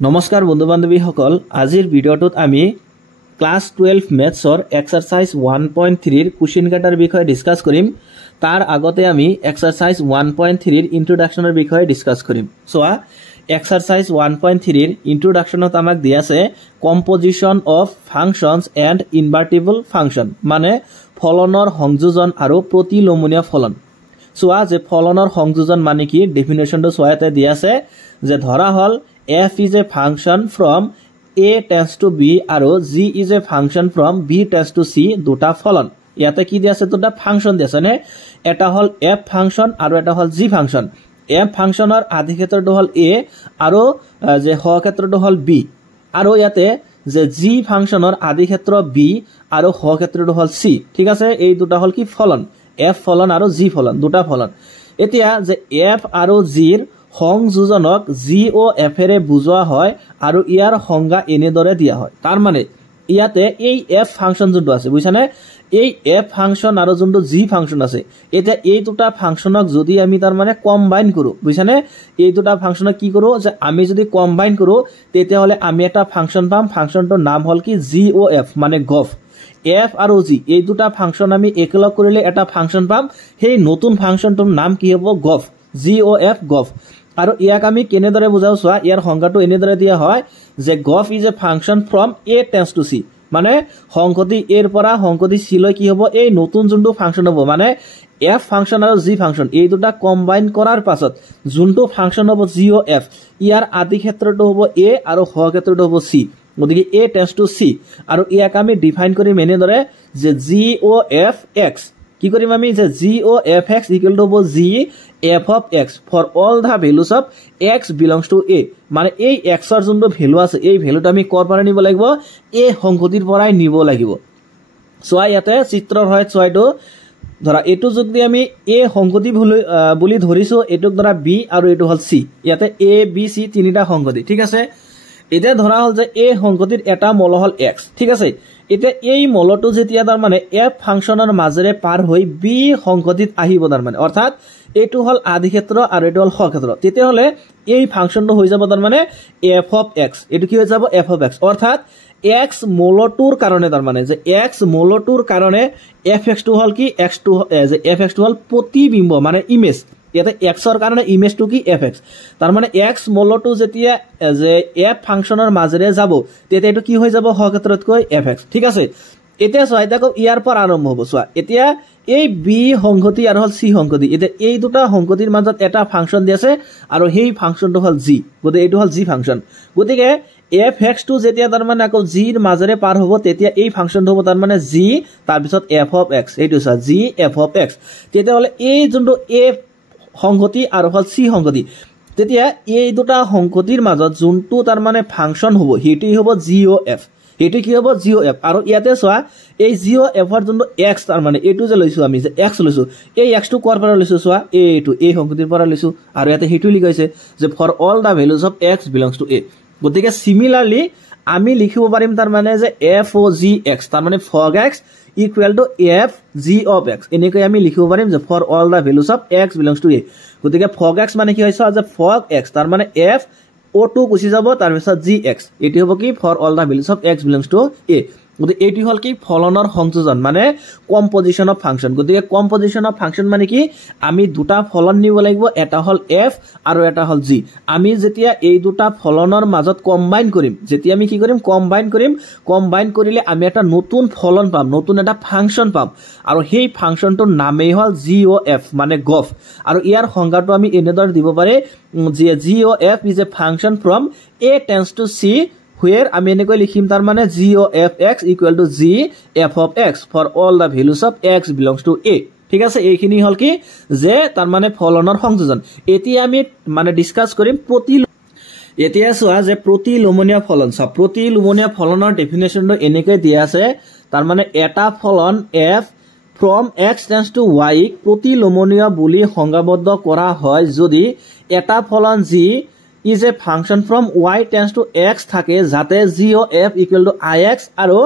নমস্কাৰ বন্ধু বান্ধৱীসকল, আজিৰ ভিডিঅ'টোত আমি ক্লাছ 12 মেথছৰ এক্সাৰসাইজ 1.3 ৰ কুৱেশ্যন কাটাৰ বিষয়ে ডিসকাস কৰিম। তাৰ আগতে আমি এক্সাৰসাইজ 1.3 ৰ ইন্ট্ৰোডাকচনৰ বিষয়ে ডিসকাস কৰিম। সোৱা এক্সাৰসাইজ 1.3 ৰ ইন্ট্ৰোডাকচনত আমাক দিয়া আছে composition of functions and invertible function, মানে ফলনৰ সংযোজন আৰু প্ৰতিলোমনীয় ফলন। সোৱা যে ফলনৰ সংযোজন মানে কি, ডেফিনেশনটো সোৱাতে দিয়া আছে যে ধৰা হল f is a function from a tends to b আৰু g is a function from b tends to c দুটা ফলন। ইয়াতে কি দিয়া আছে, দুটা ফাংশন দিয়া আছে নে, এটা হল f ফাংশন আৰু এটা হল g ফাংশন। f ফাংশনৰ আধি ক্ষেত্ৰটো হল a আৰু যে হ ক্ষেত্ৰটো হল b, আৰু ইয়াতে যে g ফাংশনৰ আধি ক্ষেত্ৰ b আৰু হ ক্ষেত্ৰটো হল c। ঠিক আছে, এই দুটা হল কি ফলন, f ফলন আৰু g ফলন, দুটা ফলন। এতিয়া যে f আৰু g ৰ সংযোজনক জি ও এফ এৰে বুজোৱা হয় আৰু ইয়াৰ সংজ্ঞা এনেদৰে দিয়া হয়। তাৰ মানে ইয়াতে এই এফ ফাংশন যোনটো আছে বুজিছানে, এই এফ ফাংশন আৰু যোনটো জি ফাংশন আছে, এতিয়া এই দুটা ফাংশনক যদি আমি তাৰ মানে কম্বাইন কৰো বুজিছানে, এই দুটা ফাংশনক কি কৰো যে আমি যদি কম্বাইন কৰো তেতিয়া হলে আমি এটা ফাংশন পাম, ফাংশনটোৰ নাম হল কি জি ও এফ মানে গফ। এফ আৰু জি এই দুটা ফাংশন আমি একেলগ কৰিলে এটা ফাংশন পাম, সেই নতুন ফাংশনটোৰ নাম কি হ'ব গফ, জি ও এফ গফ। আৰু ইয়াক আমি কেনেদৰে বুজাও চোৱা, ইয়াৰ সংজ্ঞাটো এনেদৰে দিয়া হয় যে gof is a function from A tends to C, মানে সংহতি এৰ পৰা সংহতি চি লৈ কি হ'ব এই নতুন যোনটো ফাংশন হ'ব, মানে এফ ফাংশন আৰু জি ফাংশন এই দুটা কম্বাইন কৰাৰ পাছত যোনটো ফাংশন হ'ব জি ও এফ, ইয়াৰ আদি ক্ষেত্ৰটো হ'ব এ আৰু হ ক্ষেত্ৰটো হ'ব চি, গতিকে এ টেন্ডস টু চি। আৰু ইয়াক আমি ডিফাইন কৰিম এনেদৰে যে জি ও এফ এক্স, কি কৰিম আমি যে g o f x equal to হ'ব g f of x for all the values of x belongs to A, মানে এই এক্সৰ যোনটো ভেলু আছে এই ভেলুটো আমি কৰ পৰা নিব লাগিব, এ সংহতিৰ পৰাই নিব লাগিব। চোৱা ইয়াতে চিত্ৰৰ হয় চোৱাটো ধৰা এইটো যদি আমি এ সংহতি বুলি ধৰিছো, এইটোক ধৰা বি আৰু এইটো হল চি, ইয়াতে এ বি চি তিনিটা সংহতি। ঠিক আছে, এতিয়া ধৰা হল যে এ সংহতিৰ এটা মল হল এক্স। ঠিক আছে, এতিয়া এই মলটো যেতিয়া তাৰ মানে এফ ফাংশনৰ মাজেৰে পাৰ হৈ বি সংহতিত আহিব, তাৰ মানে অৰ্থাৎ এইটো হল আধি ক্ষেত্ৰ আৰু এইটো হল হ ক্ষেত্ৰ, তেতিয়াহলে এই ফাংশনটো হৈ যাব তাৰ মানে এফ অফ এক্স। এইটো কি হৈ যাব এফ অফ এক্স, অৰ্থাৎ এক্স মলটোৰ কাৰণে তাৰ মানে যে এক্স মলটোৰ কাৰণে এফ এক্সটো হল কি এক্সটো যে এফ এক্সটো হল প্ৰতিবিম্ব মানে ইমেজ, ইয়াতে এক্সৰ কাৰণে ইমেজটো কি এফ এক্স। তাৰ মানে এক্স মলটো যেতিয়া যে এফ ফাংশনৰ মাজেৰে যাব তেতিয়া এইটো কি হৈ যাব হ ক্ষেত্ৰতকৈ এফ এক্স। ঠিক আছে, এতিয়া চোৱা এতিয়া ইয়াৰ পৰা আৰম্ভ হ'ব। চোৱা এতিয়া এই বি সংহতি আৰু হল চি সংহতি, এতিয়া এই দুটা সংহতিৰ মাজত এটা ফাংশন দি আছে আৰু সেই ফাংশনটো হল জি, গতিকে এইটো হল জি ফাংশন। গতিকে এফ এক্সটো যেতিয়া তাৰ মানে আকৌ জিৰ মাজেৰে পাৰ হ'ব তেতিয়া এই ফাংশনটো হ'ব তাৰ মানে জি তাৰপিছত এফ অফ এক্স, এইটো চোৱা জি এফ অফ এক্স। তেতিয়াহ'লে এই যোনটো এফ সংহতি আৰু হল চি সংহতি, তেতিয়া এই দুটা সংহতিৰ মাজত যোনটো তাৰ মানে ফাংশন হ'ব সেইটোই হ'ব জি ও এফ, এইটো কি হ'ব জি ও এফ। আৰু ইয়াতে চোৱা এই জি ও এফৰ যোনটো এক্স তাৰ মানে এইটো যে লৈছো আমি যে এক্স লৈছো, এই এক্সটো কৰ পৰা লৈছো চোৱা এইটো এই সংহতিৰ পৰা লৈছো, আৰু ইয়াতে সেইটো লিখাইছে যে for all the values of x belongs to A. গতিকে সিমিলাৰলি আমি লিখিব পাৰিম তাৰ মানে যে এফ ও জি এক্স তাৰ মানে fog x equal to f g of x, এনেকৈ আমি লিখিব পাৰিম যে for all the values of x belongs to A. গতিকে ফগ এক্স মানে কি হৈছে যে ফগ এক্স তাৰ মানে এফ ও টু গুচি যাব তাৰপিছত জি এক্স, এইটো হ'ব কি for all the values of x belongs to A. গতিকে এইটো হল কি ফলনৰ সংযোজন মানে কম্পোজিশন অফ ফাংশন। গতিকে কম্পোজিশন অফ ফাংশন মানে কি, আমি দুটা ফলন নিব লাগিব, এটা হল এফ আৰু এটা হল জি। আমি যেতিয়া এই দুটা ফলনৰ মাজত কম্বাইন কৰিম, যেতিয়া আমি কি কৰিম কম্বাইন কৰিম, কম্বাইন কৰিলে আমি এটা নতুন ফলন পাম, নতুন এটা ফাংশন পাম, আৰু সেই ফাংশনটোৰ নামেই হল জি ও এফ মানে গফ। আৰু ইয়াৰ সংজ্ঞাটো আমি এনেদৰে দিব পাৰে যে g o f is a function from A tends to C where আমি এনেকৈ লিখিম তাৰ মানে g o f x equal to g f of x for all the values of x belongs to A. ঠিক আছে, এইখিনি হল কি যে তাৰ মানে ফলনৰ সংযোজন। এতিয়া আমি মানে ডিসকাস কৰিম এতিয়া চোৱা যে প্ৰতিলোমনীয় ফলন। চোৱা প্ৰতিলোমনীয় ফলনৰ ডেফিনেশনটো এনেকৈ দিয়া আছে, তাৰ মানে এটা ফলন f from x tends to y প্ৰতিলোমনীয় বুলি সংজ্ঞাবদ্ধ কৰা হয় যদি এটা ফলন g is a function from y tends to x থাকে যাতে g o f equal to I x আৰু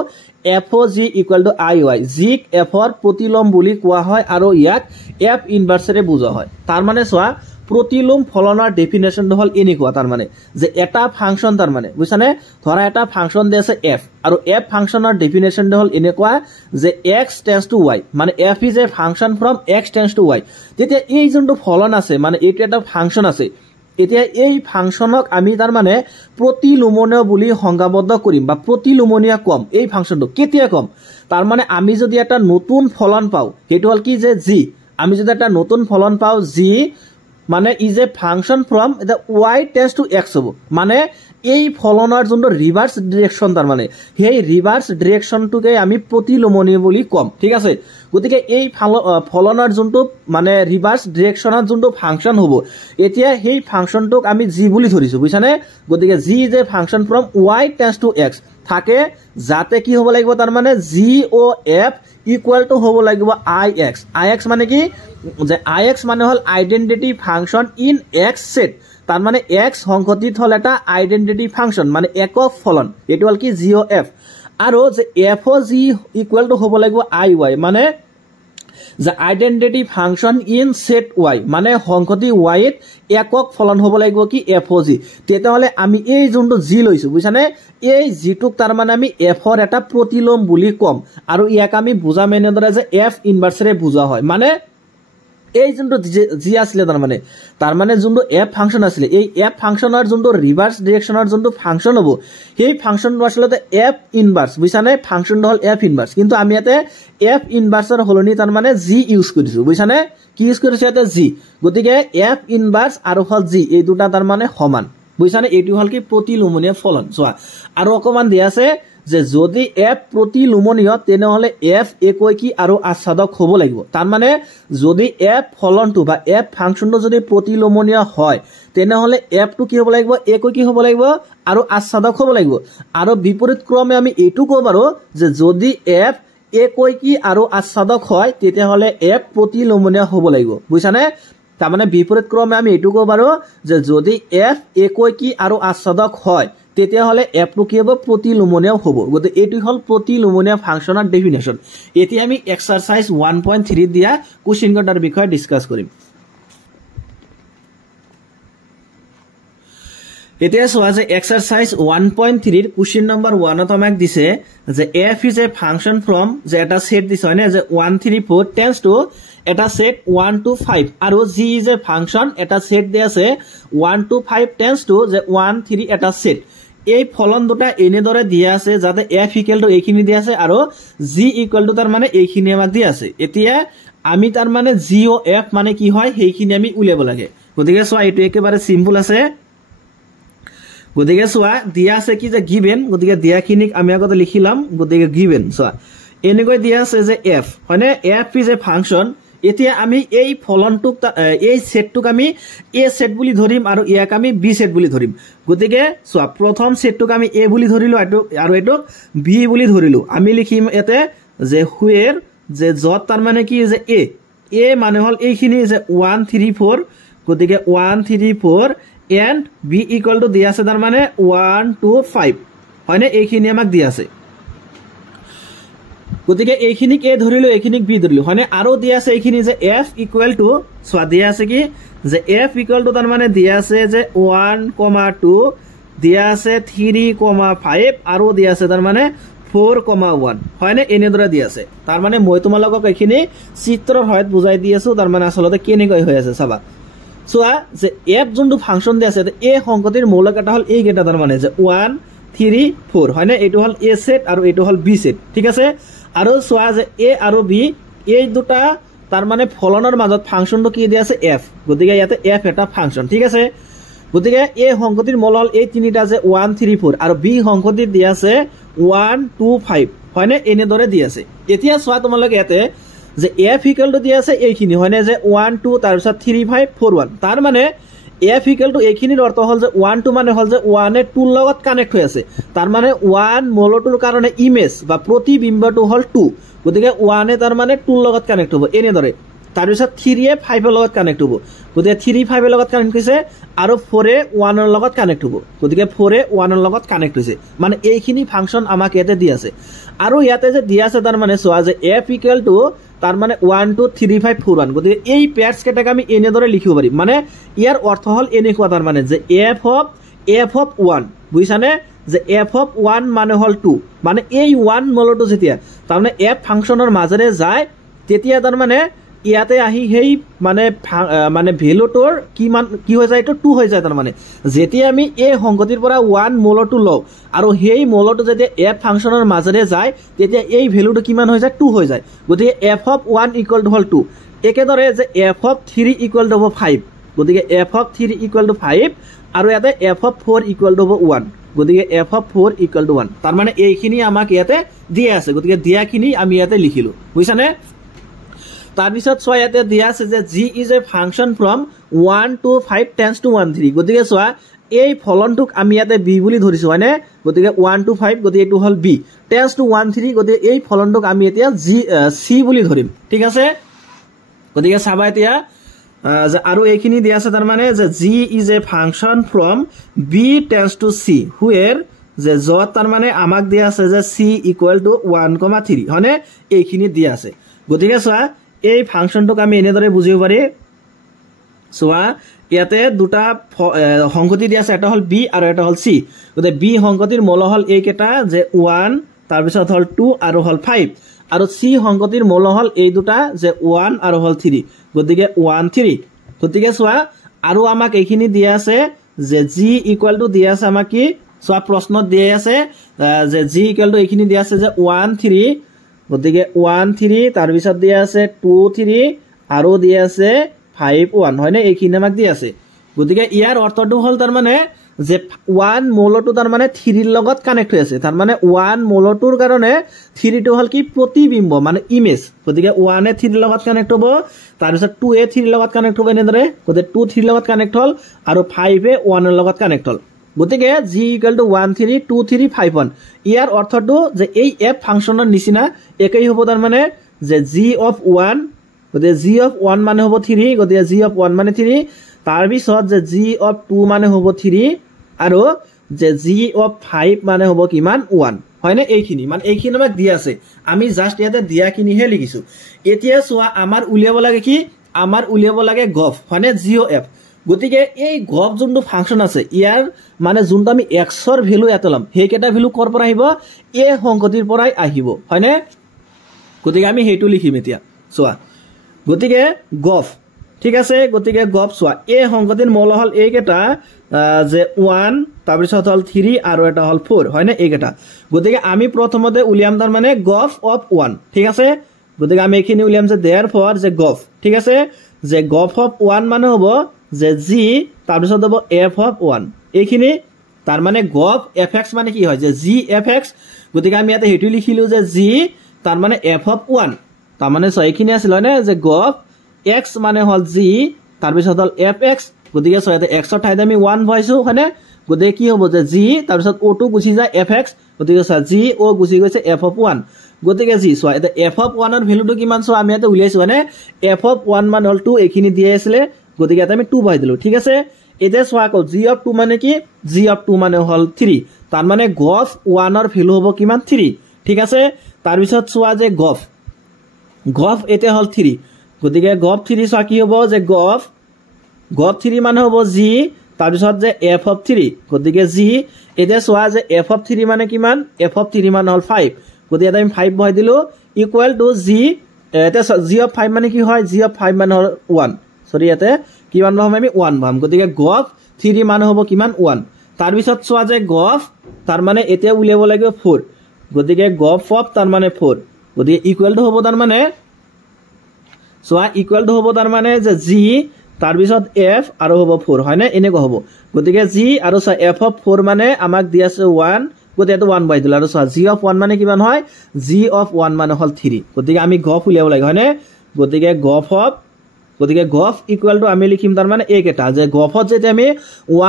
f o g equal to I y, জিক এফৰ প্ৰতিলোম বুলি কোৱা হয় আৰু ইয়াক এফ ইনভাৰ্সেৰে বুজোৱা হয়। তাৰ মানে চোৱা প্ৰতিলোম ফলনৰ ডেফিনেশ্যনটো হ'ল এনেকুৱা তাৰমানে যে এটা ফাংচন তাৰমানে বুজিছানে ধৰা এটা ফাংচন দি আছে f আৰু f ফাংচনৰ ডেফিনেশ্যনটো হ'ল এনেকুৱা যে x টেন্ডস টু y মানে f is a function from x tends to y তেতিয়া এই যোনটো ফলন আছে মানে এইটো এটা ফাংচন আছে এতিয়া এই ফাংচনক আমি তাৰমানে প্ৰতিলোমনীয় বুলি সংজ্ঞাবদ্ধ কৰিম বা প্ৰতিলোমনীয় কম এই ফাংচনটো কেতিয়া কম তাৰমানে আমি যদি এটা নতুন ফলন পাও হেতু হল কি যে g আমি যদি এটা নতুন ফলন পাও g মানে ইজ এ ফাংচন ফ্রম এটা y টেন্ডস টু x হবো মানে এই ফলনৰ যোনটো ৰিভাৰ্স ডিৰেকশন তাৰমানে সেই ৰিভাৰ্স ডিৰেকশনটোকে আমি প্ৰতিলোমনীয় বুলি কম ঠিক আছে গতিকে এই ফলনৰ যোনটো মানে ৰিভাৰ্স ডিৰেকশনত যোনটো ফাংচন হ'ব এতিয়া সেই ফাংচনটোক আমি g বুলি ধৰিছো বুজিছানে গতিকে g is a function from y tends to x থাকে যাতে কি হ'ব লাগিব তাৰমানে g o f equal to হ'ব লাগিব ix মানে কি যে ix মানে হল identity function in x set তার মানে x সংখ্যাটিত হল এটা আইডেন্টিটি ফাংচন মানে একক ফলন এটো হল কি g ও f আৰু যে f ও g ইকুয়াল টু হ'ব লাগিব iy মানে যে identity function in set y মানে সংখ্যাটি y এত একক ফলন হ'ব লাগিব কি f ও g তেতে হলে আমি এই যোনটো g লৈছো বুঝানে এই g টুক তার মানে আমি f এর এটা প্ৰতিলোম বুলি কম আৰু ইয়াক আমি বুজা মেনে ধৰে যে f ইনভাৰ্সৰে বুজা হয় মানে এই যোনটো জি আসলে তাৰ মানে যোনটো f ফাংশন আসলে এই f ফাংশনৰ যোনটো ৰিভাৰ্স ডিৰেকশনৰ যোনটো ফাংশন হ'ব সেই ফাংশনটো আসলে f ইনভাৰ্স বুঝানে ফাংশনটো হল f ইনভাৰ্স কিন্তু আমি ইয়াতে f ইনভাৰ্সৰ হলনি তাৰ মানে g ইউজ কৰিছো বুঝানে কি ইউজ কৰিছো ইয়াতে g গতিকে f ইনভাৰ্স আৰু হল g এই দুটা তাৰ মানে সমান বুঝানে এটো হল কি প্ৰতিলোমনীয় ফলন চোৱা আৰু অকমান দিয়া আছে যে যদি f প্ৰতিলোমনীয় তেনে হলে f একই কি আৰু আচ্ছাদক হ'ব লাগিব তাৰ মানে যদি f ফলনটো বা f ফাংশনটো যদি প্ৰতিলোমনীয় হয় তেনে হলে f টু কি হ'ব লাগিব একই কি হ'ব লাগিব আৰু আচ্ছাদক হ'ব লাগিব আৰু বিপৰীত ক্ৰমে আমি এটো কব পাৰো যে যদি f একই কি আৰু আচ্ছাদক হয় তেতিয়া হলে f প্ৰতিলোমনীয় হ'ব লাগিব বুঝানে তাৰ মানে বিপৰীত ক্ৰমে আমি এটো কব পাৰো যে যদি f একই কি আৰু আচ্ছাদক হয় তেতিয়া হলে f টু কি হ'ব প্ৰতিলোমনীয় হ'ব গতে এটো হল প্ৰতিলোমনীয় ফাংশনৰ ডেফিনেশন এতিয়া আমি এক্সাৰসাইজ 1.3 দিয়া কোশ্চেন কাটাৰ বিষয়ে ডিসকাস কৰিম এতিয়া সোয়া যে এক্সারসাইজ 1.3 এর কোশ্চেন নাম্বার 1 ত আমাক দিছে যে f is a function from যে এটা সেট দিছে হয় না যে 1 3 4 টেন্ডস টু এটা সেট 1 to 5 আৰু g ইজ এ ফাংশন এটা সেট দি আছে 1 to 5 টেন্ডস টু যে 1 3 এটা সেট এই ফলন দুটা এনে দৰে দিয়া আছে যাতে f ইকুয়াল টু এইখিনি দিয়া আছে আৰু g ইকুয়াল টু তাৰ মানে এইখিনি আমাক দিয়া আছে এতিয়া আমি তাৰ মানে g ও f মানে কি হয় সেইখিনি আমি উলিয়াব লাগে গতিকে সোয়া এটো একেবাৰে সিম্পল আছে গতিকে সোয়া দিয়া আছে কি যে গিভেন গতিকে দিয়াখিনিক আমি আগতে লিখিলাম গতিকে গিভেন সোয়া এনেকৈ দিয়া আছে যে f হয়নে f ইজ এ ফাংশন এতিয়া আমি এই ফলনটুক এই সেটটুক আমি a সেট বুলি ধৰিম আৰু ইয়াক আমি b সেট বুলি ধৰিম গতিকে সোয়া প্ৰথম সেটটুক আমি a বুলি ধৰিলো আৰু এটুক b বুলি ধৰিলো আমি লিখিম এতে যে হুৱেৰ যে যত তাৰ মানে কি যে a মানে হল এইখিনি যে 1 3 4 গতিকে 1 3 4 and b equal to দিয়া আছে তাৰ মানে 1 2 5 হয়নে এইখিনি আমাক দিয়া আছে গতিকে এইখিনিক a ধৰিলো এইখিনিক b ধৰিলো হয়নে আৰু দিয়া আছে এইখিনি যে f equal to সোয়া দিয়া আছে কি যে f equal to তাৰ মানে দিয়া আছে যে 1, 2 দিয়া আছে 3, 5 আৰু দিয়া আছে তাৰ মানে 4, 1 হয়নে এনে দৰে দিয়া আছে তাৰ মানে মই তোমালোকক এইখিনি চিত্ৰৰ সহায়ত বুজাই দি আছো তাৰ মানে আসলতে কেনেকৈ হৈ আছে চাবা সোয়া যে f যোনটো ফাংশন দি আছে এ সংখ্যাটিৰ মৌলিক এটা হল এই গেটা তাৰ মানে যে 1 3 4 হয়নে এটো হল a সেট আৰু এটো হল b সেট ঠিক আছে আৰু সোয়া যে a আৰু b এই দুটা তাৰ মানে ফলনৰ মাজত ফাংশনটো কি দি আছে f গতিকে ইয়াতে f এটা ফাংশন ঠিক আছে গতিকে a সংখ্যাটিৰ মৌল হল এই তিনিটা যে 1 3 4 আৰু b সংখ্যাটি দি আছে 1 2 5 হয়নে এনে দৰে দি আছে এতিয়া সোয়া তোমালোকে ইয়াতে যে f ইকুয়াল টু দিয়া আছে এইখিনি হয়নে যে 1 2 তাৰ পিছত 3 5 4 1 তাৰ মানে f ইকুয়াল টু এইখিনিৰ অৰ্থ হল যে 1 2 মানে হল যে 1 এ 2 লগত কানেক্ট হৈ আছে তাৰ মানে 1 মৌলটোৰ কাৰণে ইমেজ বা প্ৰতিবিম্বটো হল 2 গতিকে 1 এ তাৰ মানে 2 লগত কানেক্ট হ'ব এনে দৰে তাৰ পিছত 3 এ 5 এর লগত কানেক্ট হ'ব গতিকে 3 5 এর লগত কানেক্ট হৈছে আৰু 4 এ 1 এর লগত কানেক্ট হ'ব গতিকে 4 এ 1 এর লগত কানেক্ট হৈছে মানে এইখিনি ফাংশন আমাক ইয়াতে দি আছে আৰু ইয়াতে যে দি আছে তাৰ মানে সোয়া যে f ইকুয়াল টু তার মানে 1 2 3 5 4 1 গতিকে এই পেয়ার্স কেটাকে আমি এনেদৰে লিখিব পাৰিম মানে ইয়াৰ অৰ্থ হল এনেকুৱা তাৰ মানে যে f of 1 বুজিছানে যে f of 1 মানে হল 2 মানে এই 1 মলটো যেতিয়া তাৰ মানে f ফাংশনৰ মাজেৰে যায় তেতিয়া তাৰ মানে ইয়াতে আহি হেই মানে ভ্যালুটোৰ কি হৈ যায় এটো 2 হৈ যায় তাৰ মানে যেতিয়া আমি এই সংগতিৰ পৰা 1 মলটো লও আৰু হেই মলটো যেতিয়া f ফাংশনৰ মাজেৰে যায় তেতিয়া এই ভ্যালুটো কিমান হৈ যায় 2 হৈ যায় গতিকে f of 1 ইকুৱেল টু হল 2 একেদৰে যে f of 3 ইকুৱেল টু 5 গতিকে f of 3 ইকুৱেল টু 5 আৰু ইয়াতে f of 4 ইকুৱেল টু 1 গতিকে f of 4 ইকুৱেল টু 1 তাৰ মানে এইখিনি আমাক ইয়াতে দিয়া আছে গতিকে দিয়াখিনি আমি ইয়াতে লিখিলো বুজিছানে তার পিছত সোয়া ইয়াতে দিয়া আছে যে g is a function from 1 to 5 tends to 1 3 গতিকে সোয়া এই ফলনটুক আমি ইয়াতে b বুলি ধৰিছো মানে গতিকে 1 to 5 গতিকে এটো হল b tends to 1 3 গতিকে এই ফলনটুক আমি এতিয়া c বুলি ধৰিম ঠিক আছে গতিকে চাবা এতিয়া যে আৰু এইখিনি দিয়া আছে তাৰ মানে যে g is a function from b tends to c where যে যত তাৰ মানে আমাক দিয়া আছে যে c equal to 1,3 হনে এইখিনি দিয়া আছে গতিকে সোয়া এই ফাংশনটোক আমি এনেদৰে বুজিব পাৰি সোয়া ইয়াতে দুটা সংগতি দিয়া আছে এটা হল b আৰু এটা হল c গতে b সংগতিৰ মূল হল এই কেটা যে 1 তাৰ পিছত হল 2 আৰু হল 5 আৰু c সংগতিৰ মূল হল এই দুটা যে 1 আৰু হল 3 গতিকে 1 3 গতিকে সোয়া আৰু আমাক এইখিনি দিয়া আছে যে g ইকুৱেল টু দিয়া আছে আমাক কি সোয়া প্ৰশ্নত দিয়া আছে যে g ইকুৱেল টু এইখিনি দিয়া আছে যে 1 3 গতিকে 1 3 তাৰ পিছত দিয়া আছে 2 3 আৰু দিয়া আছে 5 1 হয়নে এইখিনি আমাক দিয়া আছে গতিকে ইয়াৰ অৰ্থটো হল তাৰ মানে যে 1 মলটো তাৰ মানে 3 ৰ লগত কানেক্ট হৈ আছে তাৰ মানে 1 মলটোৰ কাৰণে 3 টো হল কি প্ৰতিবিম্ব মানে ইমেজ গতিকে 1 এ 3 ৰ লগত কানেক্ট হ'ব তাৰ পিছত 2 এ 3 ৰ লগত কানেক্ট হ'ব এনেদৰে গতিকে 2 3 ৰ লগত কানেক্ট হল আৰু 5 এ 1 ৰ লগত কানেক্ট হল গতিকে g equal to 1 3 2 3 5 1 ইয়াৰ অৰ্থটো যে এই f ফাংশনৰ নিচিনা একেই হ'ব তাৰ মানে যে g of 1 গতিকে g of 1 মানে হ'ব 3 গতিকে g of 1 মানে 3 তাৰ পিছত যে g of 2 মানে হ'ব 3 আৰু যে g of 5 মানে হ'ব কিমান 1 হয়নে এইখিনি মানে এইখিনি আমাক দিয়া আছে আমি জাস্ট ইয়াতে দিয়াখিনি হে লিখিছো এতিয়া সোয়া আমাৰ উলিয়াব লাগে কি আমাৰ উলিয়াব লাগে গফ হয়নে g of f গতিকে এই গফ যোনটো ফাংশন আছে ইয়াৰ মানে যোনটো আমি x ৰ ভ্যালু এত লম হে কেটা ভ্যালু কৰ পৰা আহিব এই সংগতিৰ পৰাই আহিব হয়নে গতিকে আমি হেতু লিখিম এতিয়া সোয়া গতিকে গফ ঠিক আছে গতিকে গফ সোয়া এই সংগতিৰ মূল হল এই কেটা যে 1 তাৰ পিছত হল 3 আৰু এটা হল 4 হয়নে এই কেটা গতিকে আমি প্ৰথমতে উলিয়াম তাৰ মানে গফ অফ 1 ঠিক আছে গতিকে আমি এইখিনি উলিয়াম যে therefore যে গফ ঠিক আছে যে গফ অফ 1 মানে হ'ব যে g তাৰ পিছত হ'ব f of 1 এইখিনি তাৰ মানে গফ fx মানে কি হয় যে g fx গতিকে আমি ইয়াতে হেতু লিখিলো যে g তাৰ মানে f of 1 তাৰ মানে এইখিনি আছিল হয় না যে গফ x মানে হল g তাৰ পিছত হল fx গতিকে ইয়াতে x ৰ ঠাইতে আমি 1 ভৰাইছো হয় না গতিকে কি হ'ব যে g তাৰ পিছত o2 গুছি যায় fx গতিকে g o গুছি গৈছে f of 1 গতিকে g ইয়াতে f of 1 ৰ ভ্যালুটো কিমান আমি ইয়াতে উলিয়াইছো মানে f of 1 মানে হল 2 এইখিনি দিয়া আছিল গতিকে এটা আমি 2 বহাই দিলো ঠিক আছে এতিয়া সোয়া কও g of 2 মানে কি g of 2 মানে হল 3 তাৰ মানে গফ 1 ৰ ভ্যালু হ'ব কিমান 3 ঠিক আছে তাৰ পিছত সোয়া যে গফ এতে হল 3 গতিকে গফ 3 সোয়া কি হ'ব যে গফ 3 মানে হ'ব g তাৰ পিছত যে f of 3 গতিকে g এতে সোয়া যে f of 3 মানে কিমান f of 3 মানে হল 5 গতিকে এটা আমি 5 বহাই দিলো ইকুৱেল টু g এতে g of 5 মানে কি হয় g of 5 মানে হল 1 সরি ইয়াতে কিমান ভাম আমি 1 ভাম গতিকে গফ 3 মানে হ'ব কিমান 1 তাৰ পিছত সোয়া যে গফ তাৰ মানে এতিয়া উলিয়াব লাগিব 4 গতিকে গফ অফ তাৰ মানে 4 গতিকে ইকুৱেল টু হ'ব তাৰ মানে সোয়া ইকুৱেল টু হ'ব তাৰ মানে যে g তাৰ পিছত f আৰু হ'ব 4 হয় না এনেকৈ হ'ব গতিকে g আৰু f of 4 মানে আমাক দি আছে 1 গতিকে এটো 1 বাই দিলা আৰু g of 1 মানে কিমান হয় g of 1 মানে হল 3 গতিকে আমি গফ উলিয়াব লাগে হয় না গতিকে গফ ইকুৱেল টু আমি লিখিম তাৰ মানে এই কেটা যে গফত যেতে আমি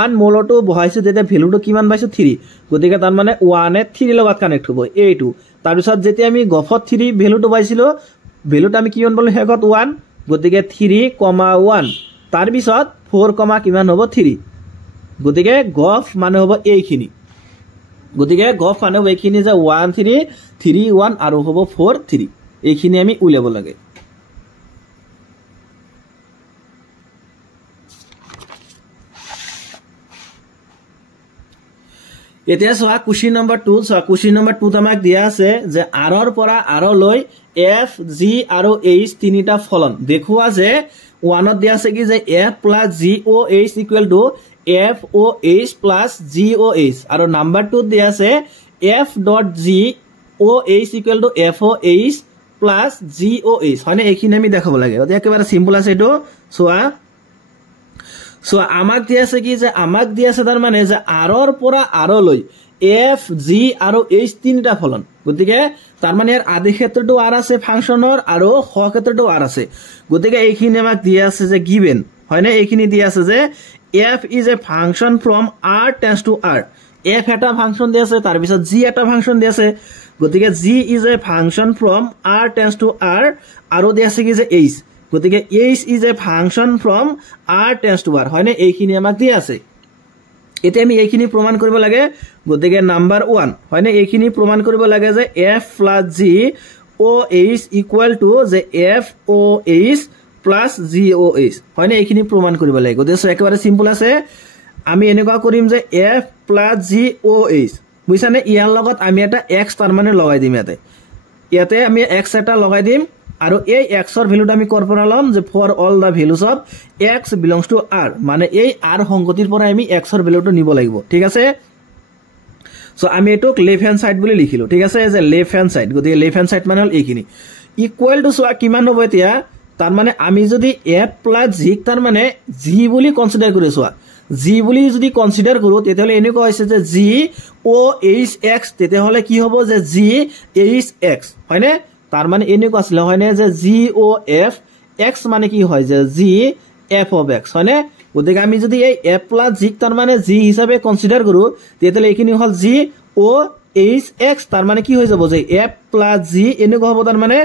1 মলটো বহাইছো যেতে ভ্যালুটো কিমান পাইছো 3 গতিকে তাৰ মানে 1 এ 3 লগত কানেক্ট হ'ব এইটো তাৰ পিছত যেতে আমি গফত 3 ভ্যালুটো পাইছিলো ভ্যালুটো আমি কিমান বল হেগত 1 গতিকে 3,1 তাৰ পিছত 4, কিমান হ'ব 3 গতিকে গফ মানে হ'ব এইখিনি গতিকে গফ মানে হ'ব এইখিনি যে 1 3 3 1 আৰু হ'ব 4 3 এইখিনি আমি উলিয়াব লাগে এতিয়া চোৱা কুৱেশ্যন নম্বৰ 2 চোৱা কুৱেশ্যন নম্বৰ 2 আমাক দিয়া আছে যে r ৰ পৰা r লৈ f g আৰু h তিনিটা ফলন দেখুৱা যে 1 ত দিয়া আছে কি যে f plus g o h equal to f o h plus g o h আৰু নম্বৰ 2 দিয়া আছে f dot g o h equal to f o h plus g o h হয়নে এইখিনি আমি দেখাব লাগে অতি একেবাৰে সিম্পল আছে এটো চোৱা সো আমাক দিয়া আছে কি যে আমাক দিয়া আছে তাৰ মানে যে r ৰ পৰা r লৈ f g আৰু h তিনিটা ফলন গতিকে তাৰ মানে এৰ আদি ক্ষেত্ৰটো r আছে ফাংশনৰ আৰু খ ক্ষেত্ৰটো r আছে গতিকে এইখিনি আমাক দিয়া আছে যে গিভেন হয়নে এইখিনি দিয়া আছে যে f is a function from r tends to r f এটা ফাংশন দিয়া আছে তাৰ পিছত g এটা ফাংশন দিয়া আছে গতিকে g is a function from r tends to r আৰু দিয়া আছে কি যে h গতিকে h is a function from r tends to r হয়নে এইখিনি আমাক দিয়া আছে এতিয়া আমি এইখিনি প্ৰমাণ কৰিব লাগে গতিকে নাম্বাৰ 1 হয়নে এইখিনি প্ৰমাণ কৰিব লাগে যে f plus g o h equal to যে f o h plus g o h হয়নে এইখিনি প্ৰমাণ কৰিব লাগে গতিকে একেবাৰে সিম্পল আছে আমি এনেকুৱা কৰিম যে f plus g o h বুইছানে ইয়াৰ লগত আমি এটা x তাৰ মানে লগাই দিম ইয়াতে আমি x এটা লগাই দিম আৰু এই x ৰ ভ্যালুটো আমি কৰ পৰা লম যে for all the values of x belongs to r মানে এই r সংগতিৰ পৰা আমি x ৰ ভ্যালুটো নিব লাগিব ঠিক আছে সো আমি এটো লেফট হ্যান্ড সাইড বুলি লিখিলো ঠিক আছে যে লেফট হ্যান্ড সাইড গতিকে লেফট হ্যান্ড সাইড মানে হল এইখিনি ইকুয়াল টু সোয়া কিমান হ'ব এতিয়া তাৰ মানে আমি যদি f plus g তাৰ মানে g বুলি কনসিডাৰ কৰি সোয়া g বুলি যদি কনসিডাৰ কৰো তেতিয়ালে এনেকুৱা হৈছে যে g o h x তেতিয়ালে কি হ'ব যে g h x হয়নে তাৰ মানে এনেকুৱা আছিল হয়নে যে g o f x মানে কি হয় যে g f of x হয়নে গতিকে আমি যদি এই f plus g তাৰ মানে g হিচাপে কনসিডাৰ কৰো তেতিয়ালে এইখিনি হল g o h x তাৰ মানে কি হৈ যাব যে f plus g এনেকুৱা হ'ব তাৰ মানে